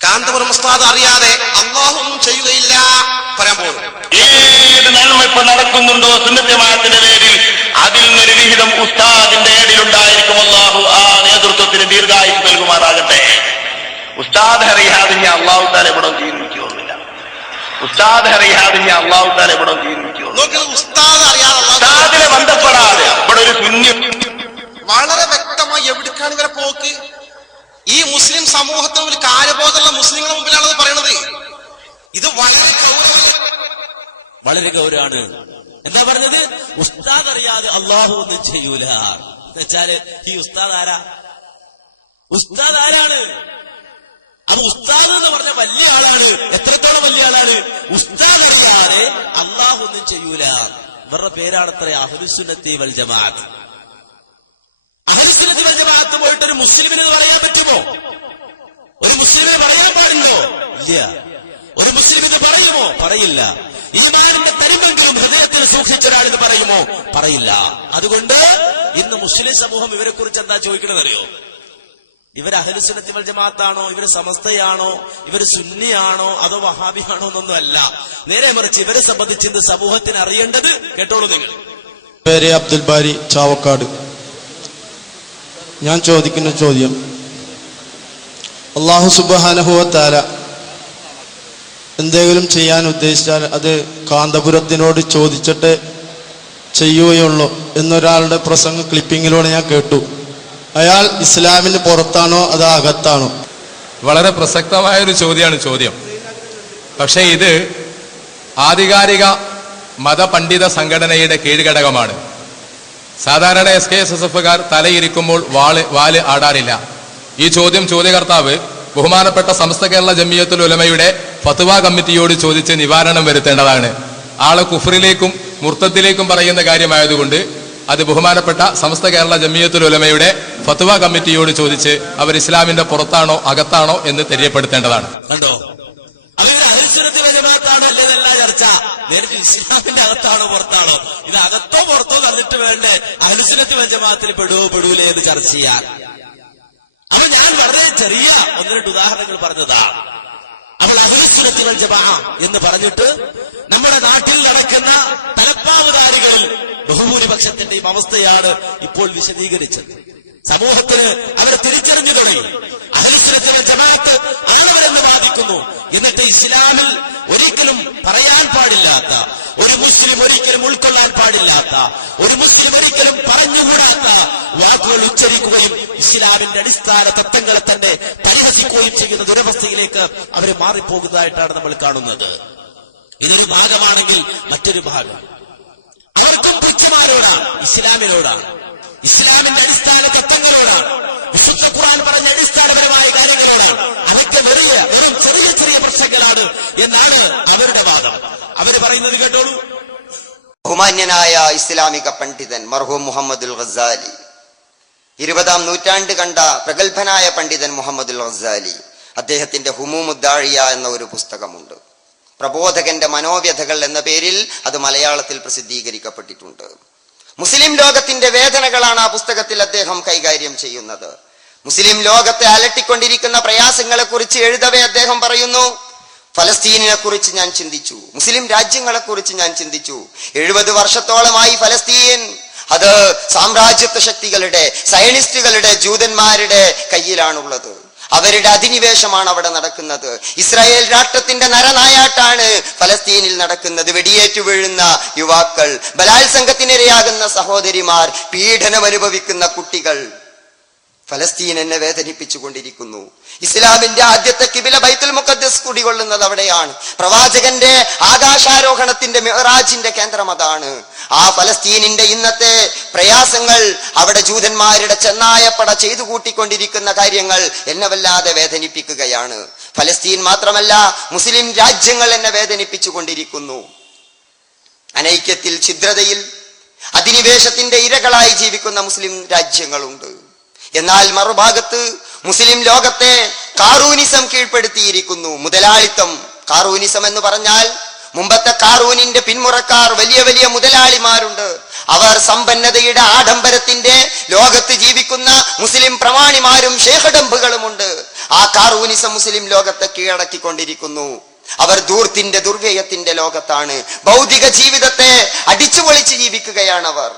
കാന്തപുരം ഉസ്താദ് അറിയാതെ അള്ളാഹു ഒന്നും ചെയ്യുകയില്ല പറയാൻ പോകും. ഏത് നന്മ ഇപ്പൊ നടക്കുന്നുണ്ടോ സുന്നത്ത് ജമാഅത്തിന്റെ പേരിൽ, അതിൽ നിന്നൊരു വിഹിതം ഉസ്താദിന്റെ ഏടിലുണ്ടായിരിക്കും. അള്ളാഹു ആ നേതൃത്വത്തിന് ദീർഘായുസ് നൽകുമാറാകട്ടെ. ഉസ്താദ് അറിയാതെ ഞാൻ അള്ളാഹു താല ഇവിടെ ജീവിക്കുന്നില്ല. ഉസ്താദ് അറിയാതെ ഞാൻ അള്ളാഹു താല ഇവിടെ ജീവിക്കുന്നില്ല. ഉസ്താദിനെ ബന്ധപ്പെടാതെ ഇവിടെ ഒരു ശൂന്യം. വളരെ വ്യക്തമായി എവിടേക്കാണ് ഇവരെ പോക്ക്. ഈ മുസ്ലിം സമൂഹത്തെ ഒരു കാര്യബോധമുള്ള മുസ്ലിങ്ങളുടെ മുമ്പിലാണത് പറയണത്. ഇത് വളരെ ഗൗരവമാണ്. എന്താ പറഞ്ഞത്? ഉസ്താദ് അറിയാതെ അള്ളാഹു ഒന്നും ചെയ്യൂല. എന്നുവെച്ചാല് ഈ ഉസ്താദ് ആരാ? ഉസ്താദ് ആരാണ്? അപ്പൊ ഉസ്താദ് എന്ന് പറഞ്ഞ വലിയ ആളാണ്. എത്രത്തോളം വലിയ ആളാണ്? ഉസ്താദ് അറിയാതെ അള്ളാഹു ഒന്നും ചെയ്യൂല. ഇവരുടെ പേരാണത്ര അഹ്ലുസുന്നത്തി വൽ ജമാഅത്ത്. അഹ്ലുസുന്നത്തി വൽ ജമാഅത്ത് പോയിട്ട് ഒരു മുസ്ലിമിന് പറയാൻ പറ്റുമോ? ഒരു മുസ്ലിമിന് പറയാൻ പാടില്ലോ? ഇല്ല. ഒരു മുസ്ലിം ഇത് പറയുമോ? പറയില്ല. ഈമാനിന്റെ തരിമെങ്കിലും ഹൃദയത്തിൽ സൂക്ഷിച്ച ഒരാളിത് പറയുമോ? പറയില്ല. അതുകൊണ്ട് ഇന്ന് മുസ്ലിം സമൂഹം ഇവരെ കുറിച്ച് എന്താ ചോദിക്കണമെന്നറിയോ? ഇവർ അഹ്ലുസുന്നത്തി വൽ ജമാഅത്താണോ, ഇവര് സമസ്തയാണോ, ഇവര് സുന്നിയാണോ, അതോ വഹാബിയാണോ എന്നൊന്നും അല്ല. നേരെ മറിച്ച് ഇവരെ സംബന്ധിച്ച് ഇന്ന് സമൂഹത്തിന് അറിയേണ്ടത്, കേട്ടോളൂ നിങ്ങൾ. പേര് അബ്ദുൽ ബാരി, ചാവക്കാട്. ഞാൻ ചോദിക്കുന്ന ചോദ്യം, അല്ലാഹു സുബ്ഹാനഹു വ തആല എന്തെങ്കിലും ചെയ്യാൻ ഉദ്ദേശിച്ചാൽ അത് കാന്തപുരത്തിനോട് ചോദിച്ചിട്ട് ചെയ്യുകയുള്ളൂ എന്നൊരാളുടെ പ്രസംഗ ക്ലിപ്പിങ്ങിലൂടെ ഞാൻ കേട്ടു. അയാൾ ഇസ്ലാമിന് പുറത്താണോ അതോ അകത്താണോ? വളരെ പ്രസക്തമായൊരു ചോദ്യം. പക്ഷേ ഇത് ആധികാരിക മതപണ്ഡിത സംഘടനയുടെ കീഴ്ഘടകമാണ്. സാധാരണ SKSSFകാർ തലയിരിക്കുമ്പോൾ വാല് ആടാറില്ല. ഈ ചോദ്യകർത്താവ് ബഹുമാനപ്പെട്ട സമസ്ത കേരള ജമിയത്തുൽ ഉലമയുടെ ഫത്വ കമ്മിറ്റിയോട് ചോദിച്ച് നിവാരണം വരുത്തേണ്ടതാണ്. ആളെ കുഫറിലേക്കും മുർത്തത്തിലേക്കും പറയുന്ന കാര്യമായതുകൊണ്ട് അത് ബഹുമാനപ്പെട്ട സമസ്ത കേരള ജമിയത്തുൽ ഉലമയുടെ ഫത്വ കമ്മിറ്റിയോട് ചോദിച്ച് അവർ ഇസ്ലാമിന്റെ പുറത്താണോ അകത്താണോ എന്ന് തെര്യപ്പെടുത്തേണ്ടതാണ്. കണ്ടോ? അഹ്ലുസുന്നത്തി വൽ ജമാഅത്താണോ അല്ലേതല്ല ചർച്ച. നേരിട്ട് ഇസ്ലാമിന്റെ അകത്താണോ പുറത്താണോ? ഇത് അകത്തോ പുറത്തോ തന്നിട്ട് വേണ്ടേ അഹ്ലുസുന്നത്തി വൽ ജമാഅത്തിൽ പെടൂലേ എന്ന് ചർച്ച ചെയ്യാൻ. അപ്പൊ ഞാൻ വളരെ ചെറിയ 1-2 ഉദാഹരണങ്ങൾ പറഞ്ഞതാണ്. അപ്പോൾ അഹ്ലുസുന്നത്തി വൽ ജമാഅ എന്ന് പറഞ്ഞിട്ട് നമ്മുടെ നാട്ടിൽ നടക്കുന്ന തലപ്പാവുധാരികളിൽ ബഹുഭൂരിപക്ഷത്തിന്റെയും അവസ്ഥയാണ് ഇപ്പോൾ വിശദീകരിച്ചത്. സമൂഹത്തിന് അവർ തിരിച്ചറിഞ്ഞു തുടങ്ങി. അഹ്ലുസുന്നത്തി വൽ ജമാഅത്ത് അള്ളവരെന്ന് വാദിക്കുന്നു. എന്നിട്ട് ഇസ്ലാമിൽ ഒരിക്കലും പറയാൻ പാടില്ലാത്ത, ഒരു മുസ്ലിം ഒരിക്കലും ഉൾക്കൊള്ളാൻ പാടില്ലാത്ത, ഒരു മുസ്ലിം ഒരിക്കലും പറഞ്ഞുകൂടാത്ത വാക്കുകൾ ഉച്ചരിക്കുകയും ഇസ്ലാമിന്റെ അടിസ്ഥാന തത്വങ്ങളെ തന്നെ പരിഹസിക്കുകയും ചെയ്യുന്ന ദുരവസ്ഥയിലേക്ക് അവർ മാറിപ്പോകുന്നതായിട്ടാണ് നമ്മൾ കാണുന്നത്. ഇതൊരു ഭാഗമാണെങ്കിൽ മറ്റൊരു ഭാഗം അവർക്കും പുച്ഛമാരോടാണ്, ഇസ്ലാമിനോടാണ്, ഇസ്ലാമിന്റെ അടിസ്ഥാന തത്വങ്ങളോടാണ്, വിശുദ്ധ ഖുർആൻ പറഞ്ഞ അടിസ്ഥാനപരമായ കാര്യങ്ങളോടാണ്. അതൊക്കെ വെറും ചെറിയ പ്രശ്നങ്ങളാണ് എന്നാണ് അവരുടെ വാദം. അവർ പറയുന്നത് കേട്ടോളൂ. ബഹുമാന്യനായ ഇസ്ലാമിക പണ്ഡിതൻ മർഹൂം മുഹമ്മദുൽ ഗസാലി, 20-ാം നൂറ്റാണ്ട് കണ്ട പ്രഗത്ഭനായ പണ്ഡിതൻ മുഹമ്മദുൽ ഗസാലി, അദ്ദേഹത്തിന്റെ ഹുമൂമുദ്ദാഴിയ എന്ന ഒരു പുസ്തകമുണ്ട്. പ്രബോധകന്റെ മനോവ്യഥകൾ എന്ന പേരിൽ അത് മലയാളത്തിൽ പ്രസിദ്ധീകരിക്കപ്പെട്ടിട്ടുണ്ട്. മുസ്ലിം ലോകത്തിന്റെ വേദനകളാണ് ആ പുസ്തകത്തിൽ അദ്ദേഹം കൈകാര്യം ചെയ്യുന്നത്. മുസ്ലിം ലോകത്തെ അലട്ടിക്കൊണ്ടിരിക്കുന്ന പ്രയാസങ്ങളെ കുറിച്ച് എഴുതവേ അദ്ദേഹം പറയുന്നു, ഫലസ്തീനിനെ കുറിച്ച് ഞാൻ ചിന്തിച്ചു, മുസ്ലിം രാജ്യങ്ങളെ കുറിച്ച് ഞാൻ ചിന്തിച്ചു. 70 വർഷത്തോളമായി ഫലസ്തീൻ അത് സാമ്രാജ്യത്വ ശക്തികളുടെ, സയനിസ്റ്റുകളുടെ, ജൂതന്മാരുടെ കയ്യിലാണുള്ളത്. അവരുടെ അധിനിവേശമാണ് അവിടെ നടക്കുന്നത്. ഇസ്രായേൽ രാഷ്ട്രത്തിന്റെ നരനായാട്ടാണ് ഫലസ്തീനിൽ നടക്കുന്നത്. വെടിയേറ്റു വീഴുന്ന യുവാക്കൾ, ബലാത്സംഗത്തിനിരയാകുന്ന സഹോദരിമാർ, പീഡനം അനുഭവിക്കുന്ന കുട്ടികൾ. ഫലസ്തീൻ എന്നെ വേദനിപ്പിച്ചുകൊണ്ടിരിക്കുന്നു. ഇസ്ലാമിന്റെ ആദ്യത്തെ കിബില ബൈത്തുൽ മുഖദ്ദസ് കുടികൊള്ളുന്നത് അവിടെയാണ്. പ്രവാചകന്റെ ആകാശാരോഹണത്തിന്റെ മിഅ്റാജിന്റെ കേന്ദ്രം അതാണ്. ആ ഫലസ്തീനിന്റെ ഇന്നത്തെ പ്രയാസങ്ങൾ, അവിടെ ജൂതന്മാരുടെ ചെന്നായപ്പട ചെയ്തു കൂട്ടിക്കൊണ്ടിരിക്കുന്ന കാര്യങ്ങൾ എന്നെ വല്ലാതെ വേദനിപ്പിക്കുകയാണ്. ഫലസ്തീൻ മാത്രമല്ല, മുസ്ലിം രാജ്യങ്ങൾ എന്നെ വേദനിപ്പിച്ചുകൊണ്ടിരിക്കുന്നു. അനൈക്യത്തിൽ, ഛിദ്രതയിൽ, അധിനിവേശത്തിന്റെ ഇരകളായി ജീവിക്കുന്ന മുസ്ലിം രാജ്യങ്ങളുണ്ട്. എന്നാൽ മറുഭാഗത്ത് മുസ്ലിം ലോകത്തെ കാറൂനിസം കീഴ്പ്പെടുത്തിയിരിക്കുന്നു. മുതലാളിത്തം. കാറൂനിസം എന്ന് പറഞ്ഞാൽ മുമ്പത്തെ കാറൂനിന്റെ പിന്മുറക്കാർ വലിയ വലിയ മുതലാളിമാരുണ്ട്. അവർ സമ്പന്നതയുടെ ആഡംബരത്തിന്റെ ലോകത്ത് ജീവിക്കുന്ന മുസ്ലിം പ്രമാണിമാരും ശേഖഡംബുകളുമുണ്ട്. ആ കാറൂനിസം മുസ്ലിം ലോകത്തെ കീഴടക്കിക്കൊണ്ടിരിക്കുന്നു. അവർ ധൂർത്തിന്റെ, ദുർവ്യയത്തിന്റെ ലോകത്താണ്. ഭൗതിക ജീവിതത്തെ അടിച്ചുപൊളിച്ച് ജീവിക്കുകയാണ് അവർ.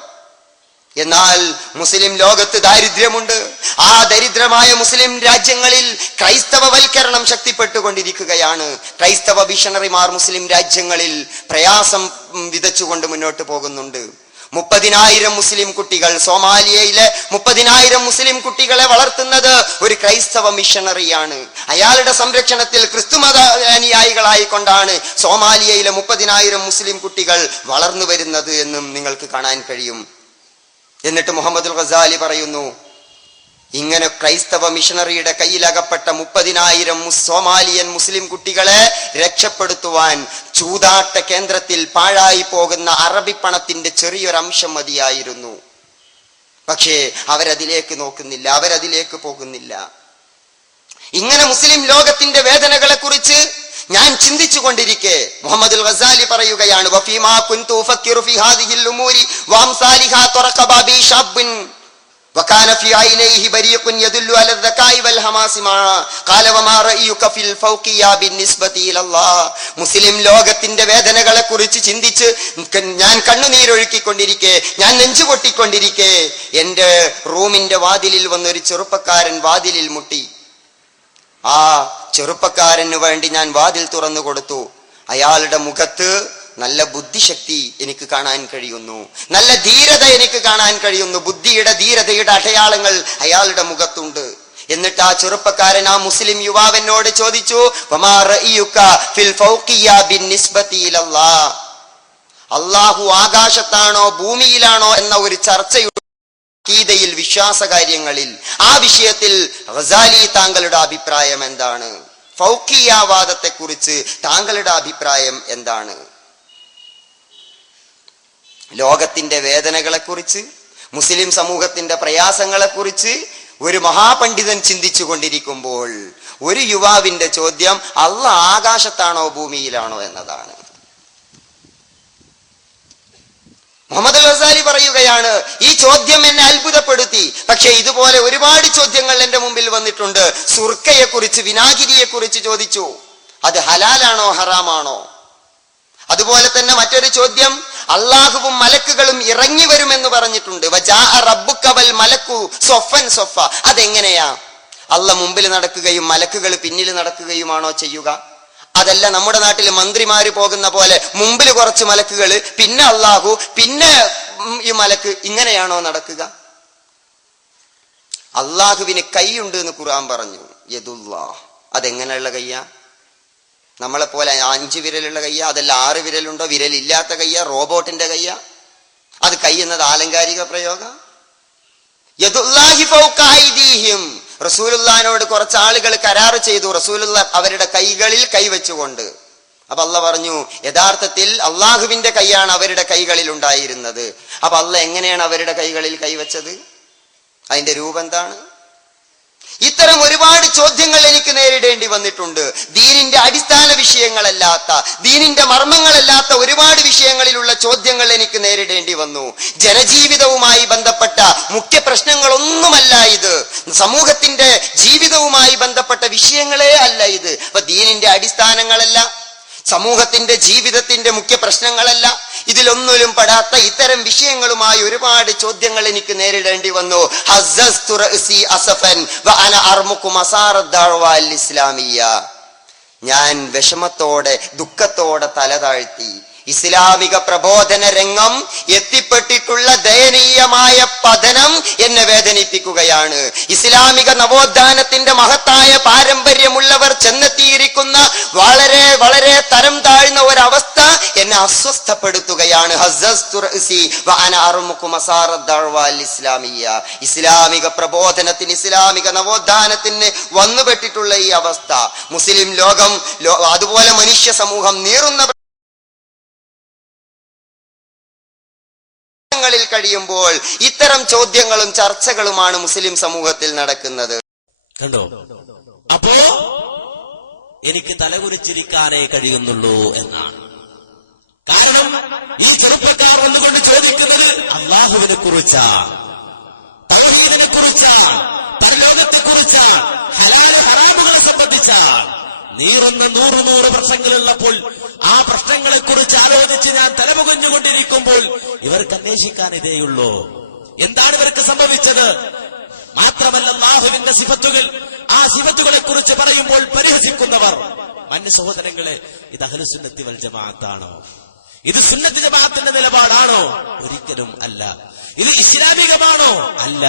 എന്നാൽ മുസ്ലിം ലോകത്ത് ദാരിദ്ര്യമുണ്ട്. ആ ദരിദ്രമായ മുസ്ലിം രാജ്യങ്ങളിൽ ക്രൈസ്തവവൽക്കരണം ശക്തിപ്പെട്ടുകൊണ്ടിരിക്കുകയാണ്. ക്രൈസ്തവ മിഷണറിമാർ മുസ്ലിം രാജ്യങ്ങളിൽ പ്രയാസം വിതച്ചുകൊണ്ട് മുന്നോട്ട് പോകുന്നുണ്ട്. 30,000 മുസ്ലിം കുട്ടികൾ, സോമാലിയയിലെ 30,000 മുസ്ലിം കുട്ടികളെ വളർത്തുന്നത് ഒരു ക്രൈസ്തവ മിഷണറിയാണ്. അയാളുടെ സംരക്ഷണത്തിൽ ക്രിസ്തുമത അനുയായികളായിക്കൊണ്ടാണ് സോമാലിയയിലെ 30,000 മുസ്ലിം കുട്ടികൾ വളർന്നു വരുന്നത് എന്നും നിങ്ങൾക്ക് കാണാൻ കഴിയും. എന്നിട്ട് മുഹമ്മദുൽ ഗസാലി പറയുന്നു, ഇങ്ങനെ ക്രൈസ്തവ മിഷണറിയുടെ കയ്യിലകപ്പെട്ട 30,000 സോമാലിയൻ മുസ്ലിം കുട്ടികളെ രക്ഷപ്പെടുത്തുവാൻ ചൂതാട്ട കേന്ദ്രത്തിൽ പാഴായി പോകുന്ന അറബി പണത്തിന്റെ ചെറിയൊരംശം മതിയായിരുന്നു. പക്ഷേ അവരതിലേക്ക് നോക്കുന്നില്ല, അവരതിലേക്ക് പോകുന്നില്ല. ഇങ്ങനെ മുസ്ലിം ലോകത്തിന്റെ വേദനകളെ കുറിച്ച് ഞാൻ ചിന്തിച്ചു കൊണ്ടിരിക്കെ മുഹമ്മദുൽ ഗസാലി പറയുകയാണ്, വഫീമാ കുൻതു ഉഫക്കിറു ഫീ ഹാദിഹിൽ ഉമൂരി വഅംസാലിഹാ തറഖ ബാബി ശാബ്ബൻ വകാന ഫീ ഐനൈഹി ബരീഖുൻ യദുല്ലു അല الذكاء والحماس മാ ഖാല വമാ റഅയുക ഫിൽ ഫൗഖിയ ബിന്നിസ്ബതി ഇലല്ലാഹ്. മുസ്ലിം ലോകത്തിന്റെ വേദനകളെ കുറിച്ച് ചിന്തിച്ച് ഞാൻ കണ്ണുനീരൊഴുക്കിക്കൊണ്ടിരിക്കെ, ഞാൻ നെഞ്ചുപൊട്ടിക്കൊണ്ടിരിക്കെ എന്റെ റൂമിന്റെ വാതിലിൽ വന്നൊരു ചെറുപ്പക്കാരൻ വാതിലിൽ മുട്ടി. ആ ചെറുപ്പക്കാരന് വേണ്ടി ഞാൻ വാതിൽ തുറന്നു കൊടുത്തു. അയാളുടെ മുഖത്ത് നല്ല ബുദ്ധിശക്തി എനിക്ക് കാണാൻ കഴിയുന്നു, നല്ല ധീരത എനിക്ക് കാണാൻ കഴിയുന്നു. ബുദ്ധിയുടെ, ധീരതയുടെ അടയാളങ്ങൾ അയാളുടെ മുഖത്തുണ്ട്. എന്നിട്ട് ആ ചെറുപ്പക്കാരൻ, ആ മുസ്ലിം യുവാവിനോട് ചോദിച്ചു, വമാ റഅയുക ഫിൽ ഫൗഖിയ ബിന്നിസ്ബതി ഇലല്ലാഹ്. അല്ലാഹു ആകാശത്താണോ ഭൂമിയിലാണോ എന്ന ഒരു ചർച്ചയുടെ അഖീദയിൽ, വിശ്വാസകാര്യങ്ങളിൽ, ആ വിഷയത്തിൽ ഗസാലി താങ്കളുടെ അഭിപ്രായം എന്താണ്? ഫൗഖിയാവാദത്തെ കുറിച്ച് താങ്കളുടെ അഭിപ്രായം എന്താണ്? ലോകത്തിന്റെ വേദനകളെ കുറിച്ച്, മുസ്ലിം സമൂഹത്തിന്റെ പ്രയാസങ്ങളെ കുറിച്ച് ഒരു മഹാപണ്ഡിതൻ ചിന്തിച്ചു കൊണ്ടിരിക്കുമ്പോൾ ഒരു യുവാവിന്റെ ചോദ്യം അല്ലാഹ് ആകാശത്താണോ ഭൂമിയിലാണോ എന്നതാണ്. മുഹമ്മദ് ഗസാലി പറയുകയാണ്, ഈ ചോദ്യം എന്നെ അത്ഭുതപ്പെടുത്തി. പക്ഷെ ഇതുപോലെ ഒരുപാട് ചോദ്യങ്ങൾ എന്റെ മുമ്പിൽ വന്നിട്ടുണ്ട്. സുർക്കയെ കുറിച്ച്, വിനാഗിരിയെ കുറിച്ച് ചോദിച്ചു, അത് ഹലാലാണോ ഹറാമാണോ? അതുപോലെ തന്നെ മറ്റൊരു ചോദ്യം, അള്ളാഹുവും മലക്കുകളും ഇറങ്ങി വരുമെന്ന് പറഞ്ഞിട്ടുണ്ട്. വജാഅ റബ്ബുക വൽ മലക്കു സൊഫൻ സൊഫ. അതെങ്ങനെയാ? അള്ള മുമ്പിൽ നടക്കുകയും മലക്കുകൾ പിന്നിൽ നടക്കുകയുമാണോ ചെയ്യുക? അതല്ല നമ്മുടെ നാട്ടിൽ മന്ത്രിമാര് പോകുന്ന പോലെ മുമ്പിൽ കുറച്ച് മലക്കുകൾ, പിന്നെ അള്ളാഹു, പിന്നെ ഈ മലക്ക്, ഇങ്ങനെയാണോ നടക്കുക? അള്ളാഹുവിന് കൈയുണ്ട് എന്ന് ഖുർആൻ പറഞ്ഞു. യദുല്ലാഹ്, അതെങ്ങനെയുള്ള കയ്യാ? നമ്മളെ പോലെ 5 വിരലുള്ള കയ്യ? അതല്ല 6 വിരലുണ്ടോ? വിരലില്ലാത്ത കയ്യ? റോബോട്ടിന്റെ കയ്യ? അത് കൈ എന്നത് ആലങ്കാരിക പ്രയോഗ. യദുല്ലാഹി ഫൗക ഐദീഹിം. റസൂലുള്ളാഹിനോട് കുറച്ച് ആളുകൾ കരാർ ചെയ്തു, റസൂലുള്ള അവരുടെ കൈകളിൽ കൈവച്ചുകൊണ്ട്. അപ്പൊ അള്ള പറഞ്ഞു, യഥാർത്ഥത്തിൽ അള്ളാഹുവിന്റെ കൈയാണ് അവരുടെ കൈകളിൽ ഉണ്ടായിരുന്നത്. അപ്പൊ അള്ള എങ്ങനെയാണ് അവരുടെ കൈകളിൽ കൈവച്ചത്? അതിന്റെ രൂപം എന്താണ്? ഇത്തരം ഒരുപാട് ചോദ്യങ്ങൾ എനിക്ക് നേരിടേണ്ടി വന്നിട്ടുണ്ട്. ദീനിന്റെ അടിസ്ഥാന വിഷയങ്ങളല്ലാത്ത, ദീനിന്റെ മർമ്മങ്ങളല്ലാത്ത ഒരുപാട് വിഷയങ്ങളിലുള്ള ചോദ്യങ്ങൾ എനിക്ക് നേരിടേണ്ടി വന്നു. ജനജീവിതവുമായി ബന്ധപ്പെട്ട മുഖ്യ പ്രശ്നങ്ങളൊന്നുമല്ല ഇത്. സമൂഹത്തിന്റെ ജീവിതവുമായി ബന്ധപ്പെട്ട വിഷയങ്ങളേ അല്ല ഇത്. അപ്പൊ ദീനിന്റെ അടിസ്ഥാനങ്ങളല്ല, സമൂഹത്തിന്റെ ജീവിതത്തിന്റെ മുഖ്യ പ്രശ്നങ്ങളല്ല, ഇതിലൊന്നിലും പെടാത്ത ഇത്തരം വിഷയങ്ങളുമായി ഒരുപാട് ചോദ്യങ്ങൾ എനിക്ക് നേരിടേണ്ടി വന്നു. ഞാൻ വിഷമത്തോടെ ദുഃഖത്തോടെ തല താഴ്ത്തി. ഇസ്ലാമിക പ്രബോധന രംഗം എത്തിപ്പെട്ടിട്ടുള്ള ദയനീയമായ പതനം എന്നെ വേദനിപ്പിക്കുകയാണ്. ഇസ്ലാമിക നവോത്ഥാനത്തിന്റെ മഹത്തായ പാരമ്പര്യമുള്ളവർ ചെന്നെത്തിയിരിക്കുന്ന വളരെ വളരെ തരം താഴ്ന്ന ഒരവസ്ഥ എന്നെ അസ്വസ്ഥപ്പെടുത്തുകയാണ്. ഇസ്ലാമിക പ്രബോധനത്തിന്, ഇസ്ലാമിക നവോത്ഥാനത്തിന് വന്നുപെട്ടിട്ടുള്ള ഈ അവസ്ഥ മുസ്ലിം ലോകം, അതുപോലെ മനുഷ്യ സമൂഹം നീറുന്ന കഴിയുമ്പോൾ ഇത്തരം ചോദ്യങ്ങളും ചർച്ചകളുമാണ് മുസ്ലിം സമൂഹത്തിൽ നടക്കുന്നത്. കണ്ടോ? അപ്പോ എനിക്ക് തലകുനിച്ചിരിക്കാനേ കഴിയുന്നുള്ളൂ എന്നാണ്. കാരണം ഈ ചെറുപ്പക്കാർ വന്നുകൊണ്ട് ചോദിക്കുന്നത് അല്ലാഹുവിനെ കുറിച്ചാണ്, തൗഹീദിനെ കുറിച്ചാണ്, പരലോകത്തെ കുറിച്ചാണ്, ഹലാല് ഹറാമുകളെ സംബന്ധിച്ചാണ്. നീറുന്ന 100 പ്രശ്നങ്ങളുള്ളപ്പോൾ ആ പ്രശ്നങ്ങളെ കുറിച്ച് ആലോചിച്ച് ഞാൻ തലമുകഞ്ഞുകൊണ്ടിരിക്കുമ്പോൾ ഇവർക്ക് അന്വേഷിക്കാൻ ഇതേയുള്ളൂ. എന്താണ് ഇവർക്ക് സംഭവിച്ചത്? മാത്രമല്ല, അല്ലാഹുവിന്റെ സിഫത്തുകൾ, ആ സിഫത്തുകളെ കുറിച്ച് പറയുമ്പോൾ പരിഹസിക്കുന്നവർ. മന്യ സഹോദരങ്ങളെ, ഇത് അഹ്ലുസുന്നത്തി വൽ ജമാഅത്താണോ? ഇത് സുന്നത്ത് ജമാഅത്തിന്റെ നിലപാടാണോ? ഒരിക്കലും അല്ല. ഇത് ഇസ്ലാമികമാണോ? അല്ല.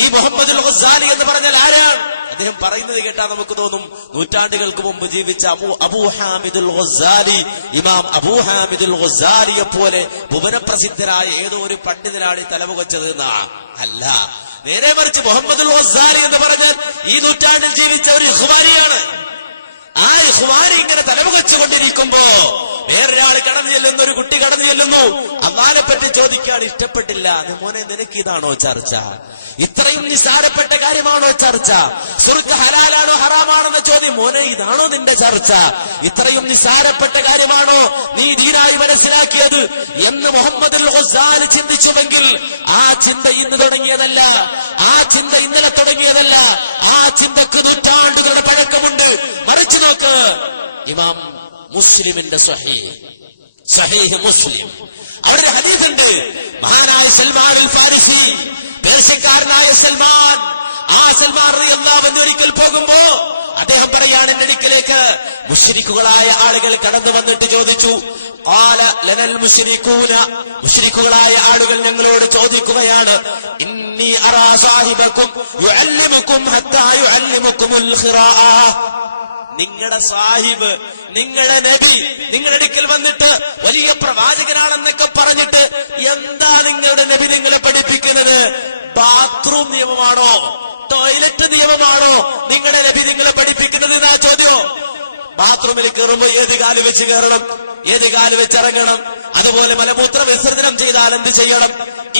ഈ മുഹമ്മദുൽ ഗസാലി എന്ന് പറഞ്ഞാൽ ആരാണ്? അദ്ദേഹം പറയുന്നത് കേട്ടാൽ നമുക്ക് തോന്നും നൂറ്റാണ്ടുകൾക്ക് മുമ്പ് ജീവിച്ച അബൂ ഹാമിദുൽ ഗസാലി, ഇമാം അബൂ ഹാമിദുൽ ഗസാലിയെ പോലെ ഭുവനപ്രസിദ്ധരായ ഏതോ ഒരു പണ്ഡിതനാണ് തലമുകച്ചത് എന്നാ. അല്ല, നേരെ മറിച്ച് മുഹമ്മദുൽ ഗസാലി എന്ന് പറഞ്ഞാൽ ഈ നൂറ്റാണ്ടിൽ ജീവിച്ച ഒരു ഇഖ്വാനിയാണ്. ആ ഇഖ്വാനി ഇങ്ങനെ തലമുകച്ചുകൊണ്ടിരിക്കുമ്പോ വേറൊരാൾ കടന്നു ചെല്ലുന്നു, ഒരു കുട്ടി കടന്നു ചെല്ലുന്നു, അള്ളാനെ പറ്റി ചോദിക്കാൻ ഇഷ്ടപ്പെട്ടില്ല. മോനെ, നിനക്ക് ഇതാണോ ചർച്ച? ഇത്രയും നിസ്സാരപ്പെട്ട കാര്യമാണോ ചർച്ച? സ്വർഗ്ഗ ഹലാലാണോ ഹറാമാണെന്ന ചോദ്യം, മോനെ ഇതാണോ നിന്റെ ചർച്ച? ഇത്രയും നിസ്സാരപ്പെട്ട കാര്യമാണോ നീ ദീനായി മനസ്സിലാക്കിയത് എന്ന് മുഹമ്മദുൽ ഗസാലി ചിന്തിച്ചുവെങ്കിൽ ആ ചിന്ത ഇന്ന് തുടങ്ങിയതല്ല, ആ ചിന്ത ഇന്നലെ തുടങ്ങിയതല്ല, ആ ചിന്തക്ക് നൂറ്റാണ്ടുകളുടെ പഴക്കമുണ്ട്. മറിച്ചു നോക്ക്, ഇമാം മുസ്ലിമിന്റെ സ്വഹീഹ് മുസ്ലിം, അവരുടെ ഹദീസുണ്ട്. മഹാനായ സൽമാൻ അൽ ഫാരിസി, പേർഷ്യക്കാരനായ സൽമാൻ, ആ സൽമാൻ റളിയല്ലാഹു അൻഹു ഒരിക്കൽ പോകുമ്പോ അദ്ദേഹം പറയാണ്, എന്റെ അടുക്കലേക്ക് മുശ്രിക്കുകളായ ആളുകൾ കടന്നു വന്നിട്ട് ചോദിച്ചു. ഖാല ലനൽ മുശ്രികൂന, മുശ്രിക്കുകളായ ആളുകൾ ഞങ്ങളോട് ചോദിക്കുകയാണ്, ഇന്നി അറാ സാഹിബക്കും യുഅല്ലിമുക്കും ഹത്താ യുഅല്ലിമുക്കുമുൽ ഖിറാഅ. നിങ്ങളുടെ സാഹിബ്, നിങ്ങളുടെ നബി നിങ്ങളുടെ അടുക്കൽ വന്നിട്ട് വലിയ പ്രവാചകനാണെന്നൊക്കെ പറഞ്ഞിട്ട് എന്താ നിങ്ങളുടെ നബി നിങ്ങളെ പഠിപ്പിക്കുന്നത്? ബാത്റൂം നിയമമാണോ, ടോയ്ലറ്റ് നിയമമാണോ നിങ്ങളുടെ നബി നിങ്ങളെ പഠിപ്പിക്കുന്നത് എന്നാ ചോദ്യം. ബാത്റൂമിൽ കയറുമ്പോ ഏത് കാല് വെച്ച് കയറണം, ഏത് കാല് വെച്ച് ഇറങ്ങണം, അതുപോലെ മലമൂത്ര വിസർജനം ചെയ്താൽ എന്ത് ചെയ്യണം,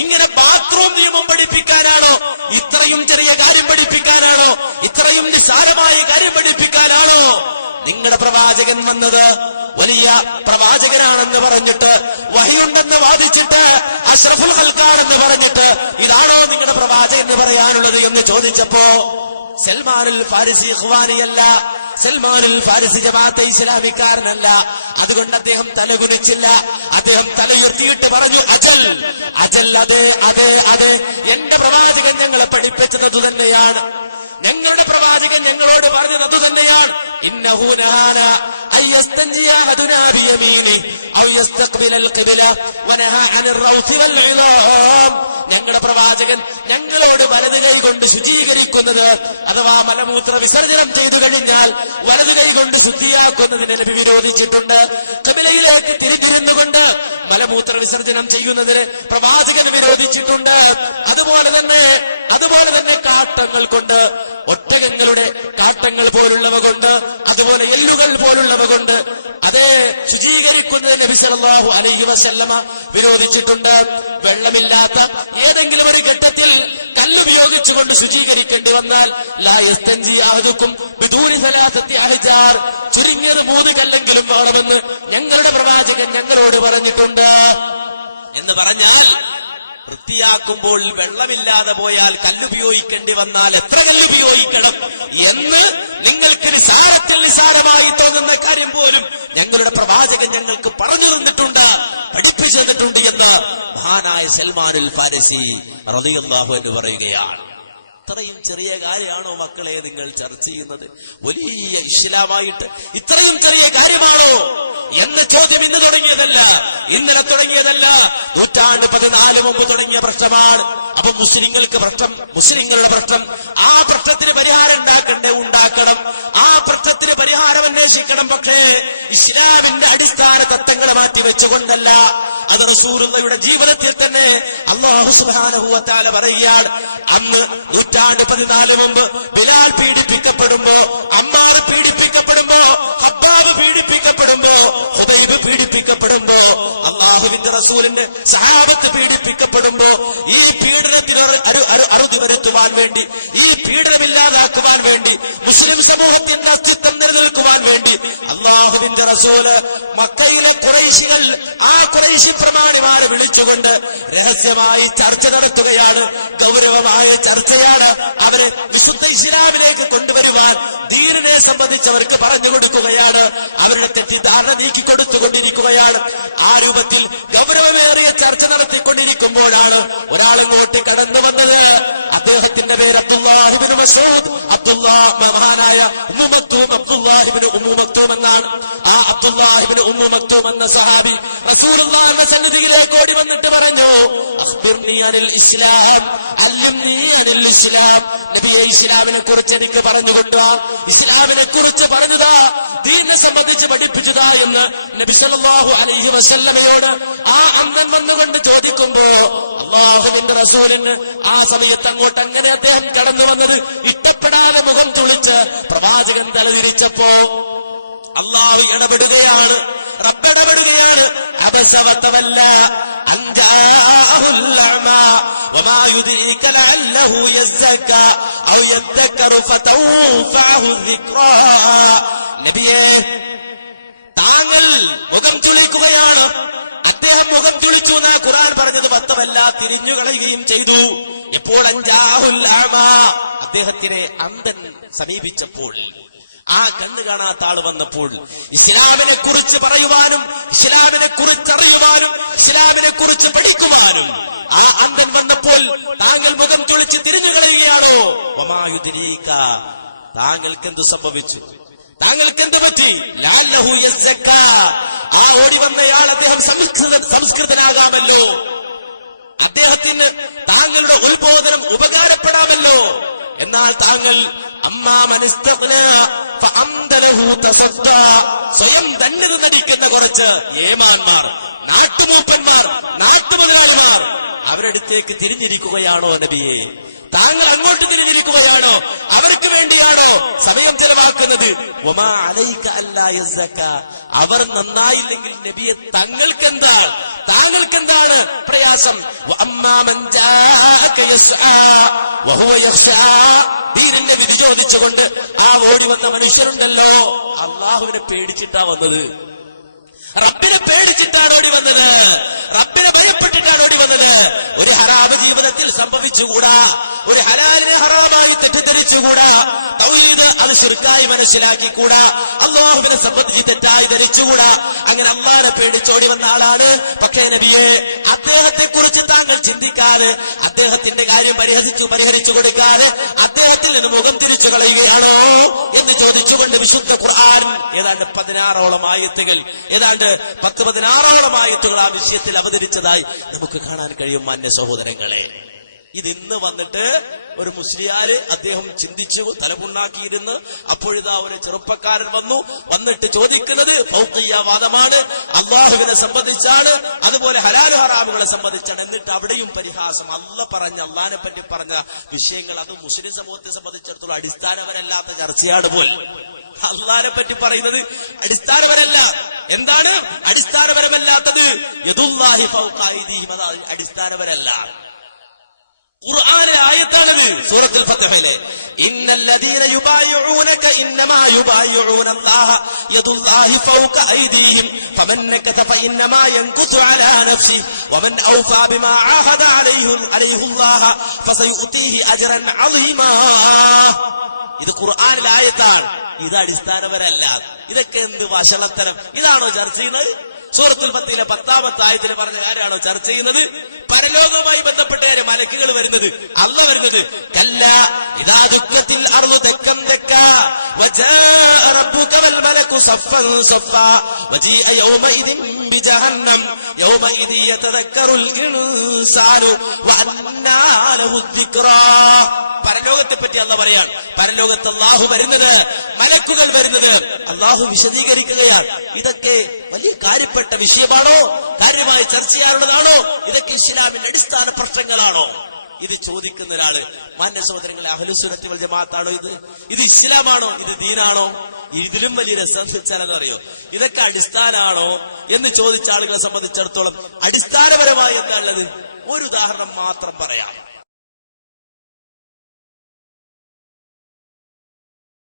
ഇങ്ങനെ ബാത്റൂം നിയമം പഠിപ്പിക്കാനാണോ? ഇത്രയും ചെറിയ കാര്യം പഠിപ്പിക്കാനാണോ? ഇത്രയും നിസ്സാരമായ കാര്യം പഠിപ്പിക്കാനാണോ നിങ്ങളുടെ പ്രവാചകൻ വന്നത്? വലിയ പ്രവാചകനാണെന്ന് പറഞ്ഞിട്ട്, വഹിയുണ്ടെന്ന് വാദിച്ചിട്ട്, അഷ്റഫുൽ ഖൽഖാണെന്ന് പറഞ്ഞിട്ട്, ഇതാണോ നിങ്ങളുടെ പ്രവാചകൻ എന്ന് പറയാനുള്ളത് എന്ന് ചോദിച്ചപ്പോ സൽമാനുൽ ഫാരിസി ഇഖ്വാനിയല്ല, സൽമാനുൽ ഫാരിസി ജമാഅത്തെ ഇസ്ലാമിക്കാരനല്ല. അതുകൊണ്ട് അദ്ദേഹം തലകുനിച്ചില്ല. അദ്ദേഹം തലയുയർത്തിയിട്ട് പറഞ്ഞു, അജൽ അജൽ, അതെ അതെ അതെ, എന്റെ പ്രവാചകൻ ഞങ്ങളെ പഠിപ്പിച്ചത് അതുതന്നെയാണ്, ഞങ്ങളുടെ പ്രവാചകൻ ഞങ്ങളോട് പറഞ്ഞത് അതുതന്നെയാണ്. ഇന്നഹു നഹാന അയ്യസ്തൻജിയ അദുനാ ബിയമീനി ഔ യസ്തഖ്ബിലൽ ഖിബ്ല വനഹാ അനിർ റൗതി വൽ ഇലാം. ഞങ്ങളുടെ പ്രവാചകൻ ഞങ്ങളോട് വലത് കൈ കൊണ്ട് ശുചീകരിക്കുന്നത്, അഥവാ മലമൂത്ര വിസർജനം ചെയ്തു കഴിഞ്ഞാൽ വലത് കൈ കൊണ്ട് ശുദ്ധിയാക്കുന്നതിനെ നബി വിരോധിച്ചിട്ടുണ്ട്. ഖിബ്ലയിലേക്ക് തിരിഞ്ഞിരുന്നുകൊണ്ട് മലമൂത്ര വിസർജനം ചെയ്യുന്നതിന് പ്രവാചകൻ വിരോധിച്ചിട്ടുണ്ട്. അതുപോലെ തന്നെ കാട്ടങ്ങൾ കൊണ്ട്, ഒട്ടകങ്ങളുടെ കാട്ടങ്ങൾ പോലുള്ളവ കൊണ്ട്, അതുപോലെ എല്ലുകൾ പോലുള്ളവ കൊണ്ട് അതേ ശുചീകരിക്കുന്നത് നബി സല്ലല്ലാഹു അലൈഹി വസല്ലമ വിരോധിച്ചിട്ടുണ്ട്. വെള്ളമില്ലാത്ത ഏതെങ്കിലും ഒരു ഘട്ടത്തിൽ കല്ലുപയോഗിച്ചുകൊണ്ട് ശുചീകരിക്കേണ്ടി വന്നാൽ ലാ യസ്തൻജി അഹദുക്കും ബിദൂനി സലാസത്തി അഹ്ജാർ, ചുരുങ്ങിയത് 3 കല്ലെങ്കിലും വേണമെന്ന് ഞങ്ങളുടെ പ്രവാചകൻ ഞങ്ങളോട് പറഞ്ഞിട്ടുണ്ട്. എന്ന് പറഞ്ഞാൽ വൃത്തിയാക്കുമ്പോൾ വെള്ളമില്ലാതെ പോയാൽ കല്ലുപയോഗിക്കേണ്ടി വന്നാൽ എത്ര കല്ലുപയോഗിക്കണം എന്ന് നിങ്ങൾക്ക് നിസാരത്തിൽ നിസാരമായി തോന്നുന്ന കാര്യം പോലും ഞങ്ങളുടെ പ്രവാചകൻ ഞങ്ങൾക്ക് പറഞ്ഞു തന്നിട്ടുണ്ട്, പഠിപ്പിച്ചു തന്നിട്ടുണ്ട് എന്ന് മഹാനായ സൽമാനുൽ ഫാരിസി റളിയല്ലാഹു അൻഹു പറയുകയാണ്. ഇത്രയും ചെറിയ കാര്യമാണോ മക്കളെ നിങ്ങൾ ചർച്ച ചെയ്യുന്നത്? വലിയ ഇസ്ലാമായിട്ട് ഇത്രയും ചെറിയ കാര്യമാണോ എന്ന ചോദ്യം ഇന്ന് തുടങ്ങിയതല്ല, ഇന്നലെ തുടങ്ങിയതല്ല, 14 മുമ്പ് തുടങ്ങിയ പ്രശ്നമാണ്. അപ്പൊ മുസ്ലിങ്ങൾക്ക് പ്രശ്നം, മുസ്ലിങ്ങളുടെ പ്രശ്നം, ആ പ്രശ്നത്തിന് പരിഹാരം ഉണ്ടാക്കണം, ആ പ്രശ്നത്തിന് പരിഹാരം അന്വേഷിക്കണം. പക്ഷേ ഇസ്ലാമിന്റെ അടിസ്ഥാന തത്വങ്ങളെ മാറ്റി വെച്ചുകൊണ്ടല്ല. അത് റസൂലുള്ളാഹിയുടെ ജീവിതത്തിൽ തന്നെ അല്ലാഹു സുബ്ഹാനഹു വ തആല പറയുകയാണ്. അന്ന് 14 മുമ്പ് ബിലാൽ പീഡിപ്പിക്കപ്പെടുമ്പോ, അമ്മാർ പീഡിപ്പിക്കപ്പെടുമ്പോ, ഖബ്ബാബ് പീഡിപ്പിക്കപ്പെടുമ്പോ, ഹുബൈബ് പീഡിപ്പിക്കപ്പെടുമ്പോ, അല്ലാഹുവിന്റെ റസൂലിന്റെ സഹാബത്ത് പീഡിപ്പിക്കപ്പെടുമ്പോ, ഈ പീഡനത്തിന് അറുതി വരുത്തുവാൻ വേണ്ടി, ഈ പീഡനമില്ലാതാക്കുവാൻ വേണ്ടി, മുസ്ലിം സമൂഹത്തിന്റെ അസ്തിത്വം നിലനിൽക്കുവാൻ വേണ്ടി അല്ലാഹുവിന്റെ റസൂല് മക്കയിലെ ഖുറൈശികൾ, ആ ഖുറൈശി പ്രമാണിമാരെ വിളിച്ചുകൊണ്ട് രഹസ്യമായി ചർച്ച നടത്തുകയാണ്. ഗൗരവമായ ചർച്ചയാണ്. അവരെ വിശുദ്ധ ഇസ്ലാമിലേക്ക് കൊണ്ടുവരുവാൻ ദീനിനെ സംബന്ധിച്ചവർക്ക് പറഞ്ഞു കൊടുക്കുകയാണ്. അവരുടെ തെറ്റിദ്ധാരണ നീക്കിക്കൊടുത്തുകൊണ്ടിരിക്കുകയാണ്. ആ രൂപത്തിൽ ഗൗരവമേറിയ ചർച്ച നടത്തിക്കൊണ്ടിരിക്കുമ്പോഴാണ് ഒരാളിങ്ങോട്ട് കടന്നു വന്നത്. അദ്ദേഹത്തിന്റെ പേര് അബ്ദുല്ലാഹ് ഇബ്നു മസ്ഊദ്, മഹാനായ Umm Maktum, Abdullah ibn Umm Maktum എന്നാണ്. ആ അബ്ദുല്ലാഹ് ഇബ്നു ഉമ്മു മക്തൂം എന്ന സഹാബി റസൂലുള്ളാഹിയുടെ സന്നിധിയിലേക്ക് ഓടി വന്നിട്ട് പറഞ്ഞു, അഖ്ബിർനി അനിൽ ഇസ്ലാം, അല്ലിംനി അനിൽ ഇസ്ലാം. നബിയെ, ഇസ്ലാമിനെ കുറിച്ച് എനിക്ക് പറഞ്ഞുകൊണ്ടാ, ഇസ്ലാമിനെ കുറിച്ച് പറഞ്ഞതാ, ദീനിനെ സംബന്ധിച്ച് പഠിപ്പിച്ചതാ എന്ന് നബി സല്ലല്ലാഹു അലൈഹി വസല്ലമയോട് ആ അന്തൻ വന്നുകൊണ്ട് ചോദിക്കുമ്പോ അല്ലാഹുവിന്റെ റസൂലിന് ആ സമയത്ത് അങ്ങോട്ട് അങ്ങനെ അദ്ദേഹം കടന്നു വന്നത് ഇഷ്ടപ്പെടാതെ മുഖം തുളിച്ച് പ്രവാചകൻ തലതിരിച്ചപ്പോ അല്ലാഹു ഇടപെടുകയാണ്, റബ്ബിടപെടുകയാണ്. അബസവതവല്ല അൻജാഅഹുൽ അഅമാ വമാ യുദ്രീക ലഅല്ലഹു യസ്സക ഔ യദ്ദക്കറു ഫതൻഫഅഹു ദിക്റാ. നബിയേ, താങ്കൾ മുഖം തുളിക്കുകയാണ്. അദ്ദേഹം മുഖം തുളിച്ചു എന്നാ ഖുർആൻ പറഞ്ഞത്. വത്തവല്ല, തിരിഞ്ഞു കളയുകയും ചെയ്തു. എപ്പോൾ അൻജാഅഹുൽ അഅമാ, അദ്ദേഹത്തിനെ അന്ധൻ സമീപിച്ചപ്പോൾ, ആ കണ്ണു കാണാത്ത ആള് വന്നപ്പോൾ, ഇസ്ലാമിനെ കുറിച്ച് പറയുവാനും ഇസ്ലാമിനെ കുറിച്ച് അറിയുവാനും ഇസ്ലാമിനെ കുറിച്ച് പഠിക്കുവാനും ആ അന്ധൻ വന്നപ്പോൾ താങ്കൾ മുഖം തുളിച്ച് തിരിഞ്ഞു കളയുകയാണോ? വമായുദ്രീക, താങ്കൾക്ക് എന്തു സംഭവിച്ചു? താങ്കൾക്ക് എന്ത് പറ്റി? ലഅല്ലഹു യസ്സക്ക, ആ ഓടി വന്നയാൾ അദ്ദേഹം സംസ്കൃതനാകാമല്ലോ, അദ്ദേഹത്തിന് താങ്കളുടെ ഉത്ബോധനം ഉപകാരപ്പെടാമല്ലോ. എന്നാൽ താങ്കൾ സ്വയം ധന്യത നടിക്കുന്ന കുറച്ച് ഏമാന്മാർ, നാട്ടുമൂപ്പന്മാർ, നാട്ടുമുതലാളിമാർ, അവരടുത്തേക്ക് തിരിഞ്ഞിരിക്കുകയാണോ നബിയെ? താങ്കൾ അങ്ങോട്ട് തിരിഞ്ഞിരിക്കുകയാണോ? അവർക്ക് വേണ്ടിയാണോ സമയം ചെലവാക്കുന്നത്? വമാ അലൈക അല്ലാ യസ്സക, അവർ നന്നായില്ലെങ്കിൽ നബിയെ താങ്കൾക്കെന്താണ് പ്രയാസം? വഅമ്മാ മൻ ജാഅക യസ്ആ വഹുവ യഖ്ശാ, ദീനിന്റെ വിധി ചോദിച്ചുകൊണ്ട് ആ ഓടി വന്ന മനുഷ്യരുണ്ടല്ലോ, അള്ളാഹുവിനെ പേടിച്ചിട്ടാ വന്നത്, റബ്ബിനെ പേടിച്ചിട്ടാണ് ഓടി വന്നത്, റബ്ബിനെ ഭയപ്പെട്ടിട്ടാണ് ഓടി വന്നത്. ഒരു ഹറാമ് ജീവിതത്തിൽ സംഭവിച്ചുകൂടാ, ഒരു ഹലാലിനെ ഹറാമായി തെറ്റിദ്ധരിച്ചുകൂടാ, തൗഹീദ് അത് ശിർക്കായി മനസ്സിലാക്കിക്കൂടാ, അല്ലാഹുവിനെ സംബന്ധിച്ച് തെറ്റായി ധരിച്ചുകൂടാ. അങ്ങനെ അല്ലാഹുവിനെ പേടിച്ചോടി വന്ന ആളാണ്. പക്ഷേ നബിയെ, അദ്ദേഹത്തെ കുറിച്ച് താങ്കൾ ചിന്തിക്കാതെ, അദ്ദേഹത്തിന്റെ കാര്യം പരിഹരിച്ചു കൊടുക്കാതെ അദ്ദേഹത്തിൽ നിന്ന് മുഖം തിരിച്ചു കളയുകയാണോ എന്ന് ചോദിച്ചുകൊണ്ട് വിശുദ്ധ ഖുർആൻ ഏതാണ്ട് 16ഓളം ആയത്തുകൾ, ഏതാണ്ട് 10-16ഓളം ആയത്തുകൾ ആ വിഷയത്തിൽ അവതരിച്ചതായി നമുക്ക് കാണാൻ കഴിയും. മാന്യ സഹോദരങ്ങളെ, ഇതിന്ന് വന്നിട്ട് ഒരു മുസ്ലിയാര് അദ്ദേഹം ചിന്തിച്ചു തലമുണ്ടാക്കിയിരുന്ന് അപ്പോഴിതാ ഒരു ചെറുപ്പക്കാരൻ വന്നിട്ട് ചോദിക്കുന്നത് ഫൗഖിയ്യവാദമാണ്, അള്ളാഹുവിനെ സംബന്ധിച്ചാണ്, അതുപോലെ ഹലാൽ ഹറാമുകളെ സംബന്ധിച്ചാണ്. എന്നിട്ട് അവിടെയും പരിഹാസം. അള്ളാഹിനെ പറ്റി പറഞ്ഞ വിഷയങ്ങൾ അത് മുസ്ലിം സമൂഹത്തെ സംബന്ധിച്ചിടത്തോളം അടിസ്ഥാനപരമല്ലാത്ത ചർച്ചയാണ് പോൽ. അള്ളാഹിനെ പറ്റി പറയുന്നത് അടിസ്ഥാനപരമല്ല. എന്താണ് അടിസ്ഥാനപരമല്ലാത്തത്? യദുല്ലാഹി ഫൗഖ അയ്ദീഹിം, അത് അടിസ്ഥാനപരമല്ല. ഖുർആനിലെ ആയത്താണത്, സൂറത്തുൽ ഫത്ഹിലെ ഇന്നല്ലദീന യുബായിഊനക ഇന്നമാ യുബായിഊന അല്ലാഹ യദുല്ലാഹി ഫൗക അയ്ദീഹിം ഫമൻ നകത ഫഇന്നമാ യൻകുതു അലാ നഫ്സിഹി വമൻ ഔഫാ ബിമാ ആഹദ അലൈഹി അല്ലാഹ ഫസയുതീഹി അജ്റൻ അളീമാ. ഇത് ഖുർആനിലെ ആയത്താണ്. ഇത് അടിസ്ഥാനപരമല്ല. ഇതൊക്കെ എന്ത് വഷളത്തരം? ഇതാണോ ചർച്ച ചെയ്യുന്നത്? സൂറത്തുൽ ഫത്തിലെ 10-ാമത്തെ ആയത്തിൽ പറഞ്ഞ കാര്യമാണോ ചർച്ച ചെയ്യുന്നത്? പരലോകവുമായി ബന്ധപ്പെട്ട കാര്യം, മലക്കുകൾ വരുന്നത്, അല്ലാഹ് വരുന്നത്. കല്ല ഇദാ ദുക്കത്തിൽ അർളു ദക്കം ദക്ക വജാഅ റബ്ബുക വൽ മലകു സഫൻ സഫാ വജീഅ യൗമഇദിൻ ബിജഹന്നം യൗമഇദി യതദക്കറുൽ ഇൻസാനു വഅന്നാ ലഹു ദിക്റാ. പരലോകത്തെ പറ്റി അല്ലാഹ് പറയാണ്. പരലോകത്ത് അല്ലാഹു വരുന്നത്, മലക്കുകൾ വരുന്നത് അല്ലാഹു വിശദീകരിക്കുകയാണ്. ഇതൊക്കെ വലിയ കാര്യപ്പെട്ട വിഷയമാണോ? കാര്യമായി ചർച്ച ചെയ്യാനുള്ളതാണോ? ഇതൊക്കെ ഇസ്ലാമിന്റെ അടിസ്ഥാന പ്രശ്നങ്ങളാണോ? ഇത് ചോദിക്കുന്ന ഒരാള്, മാന്യ സഹോദരങ്ങളെ, അഹ്ലുസുന്നത്തി വൽ ജമാഅത്താണോ ഇത് ഇസ്ലാമാണോ? ഇത് ദീനാണോ? ഇതിലും വലിയ രസം വെച്ചാലെന്നറിയോ, ഇതൊക്കെ അടിസ്ഥാനമാണോ എന്ന് ചോദിച്ച ആളുകളെ സംബന്ധിച്ചിടത്തോളം അടിസ്ഥാനപരമായി എന്താ ഉള്ളത്? ഒരു ഉദാഹരണം മാത്രം പറയാം.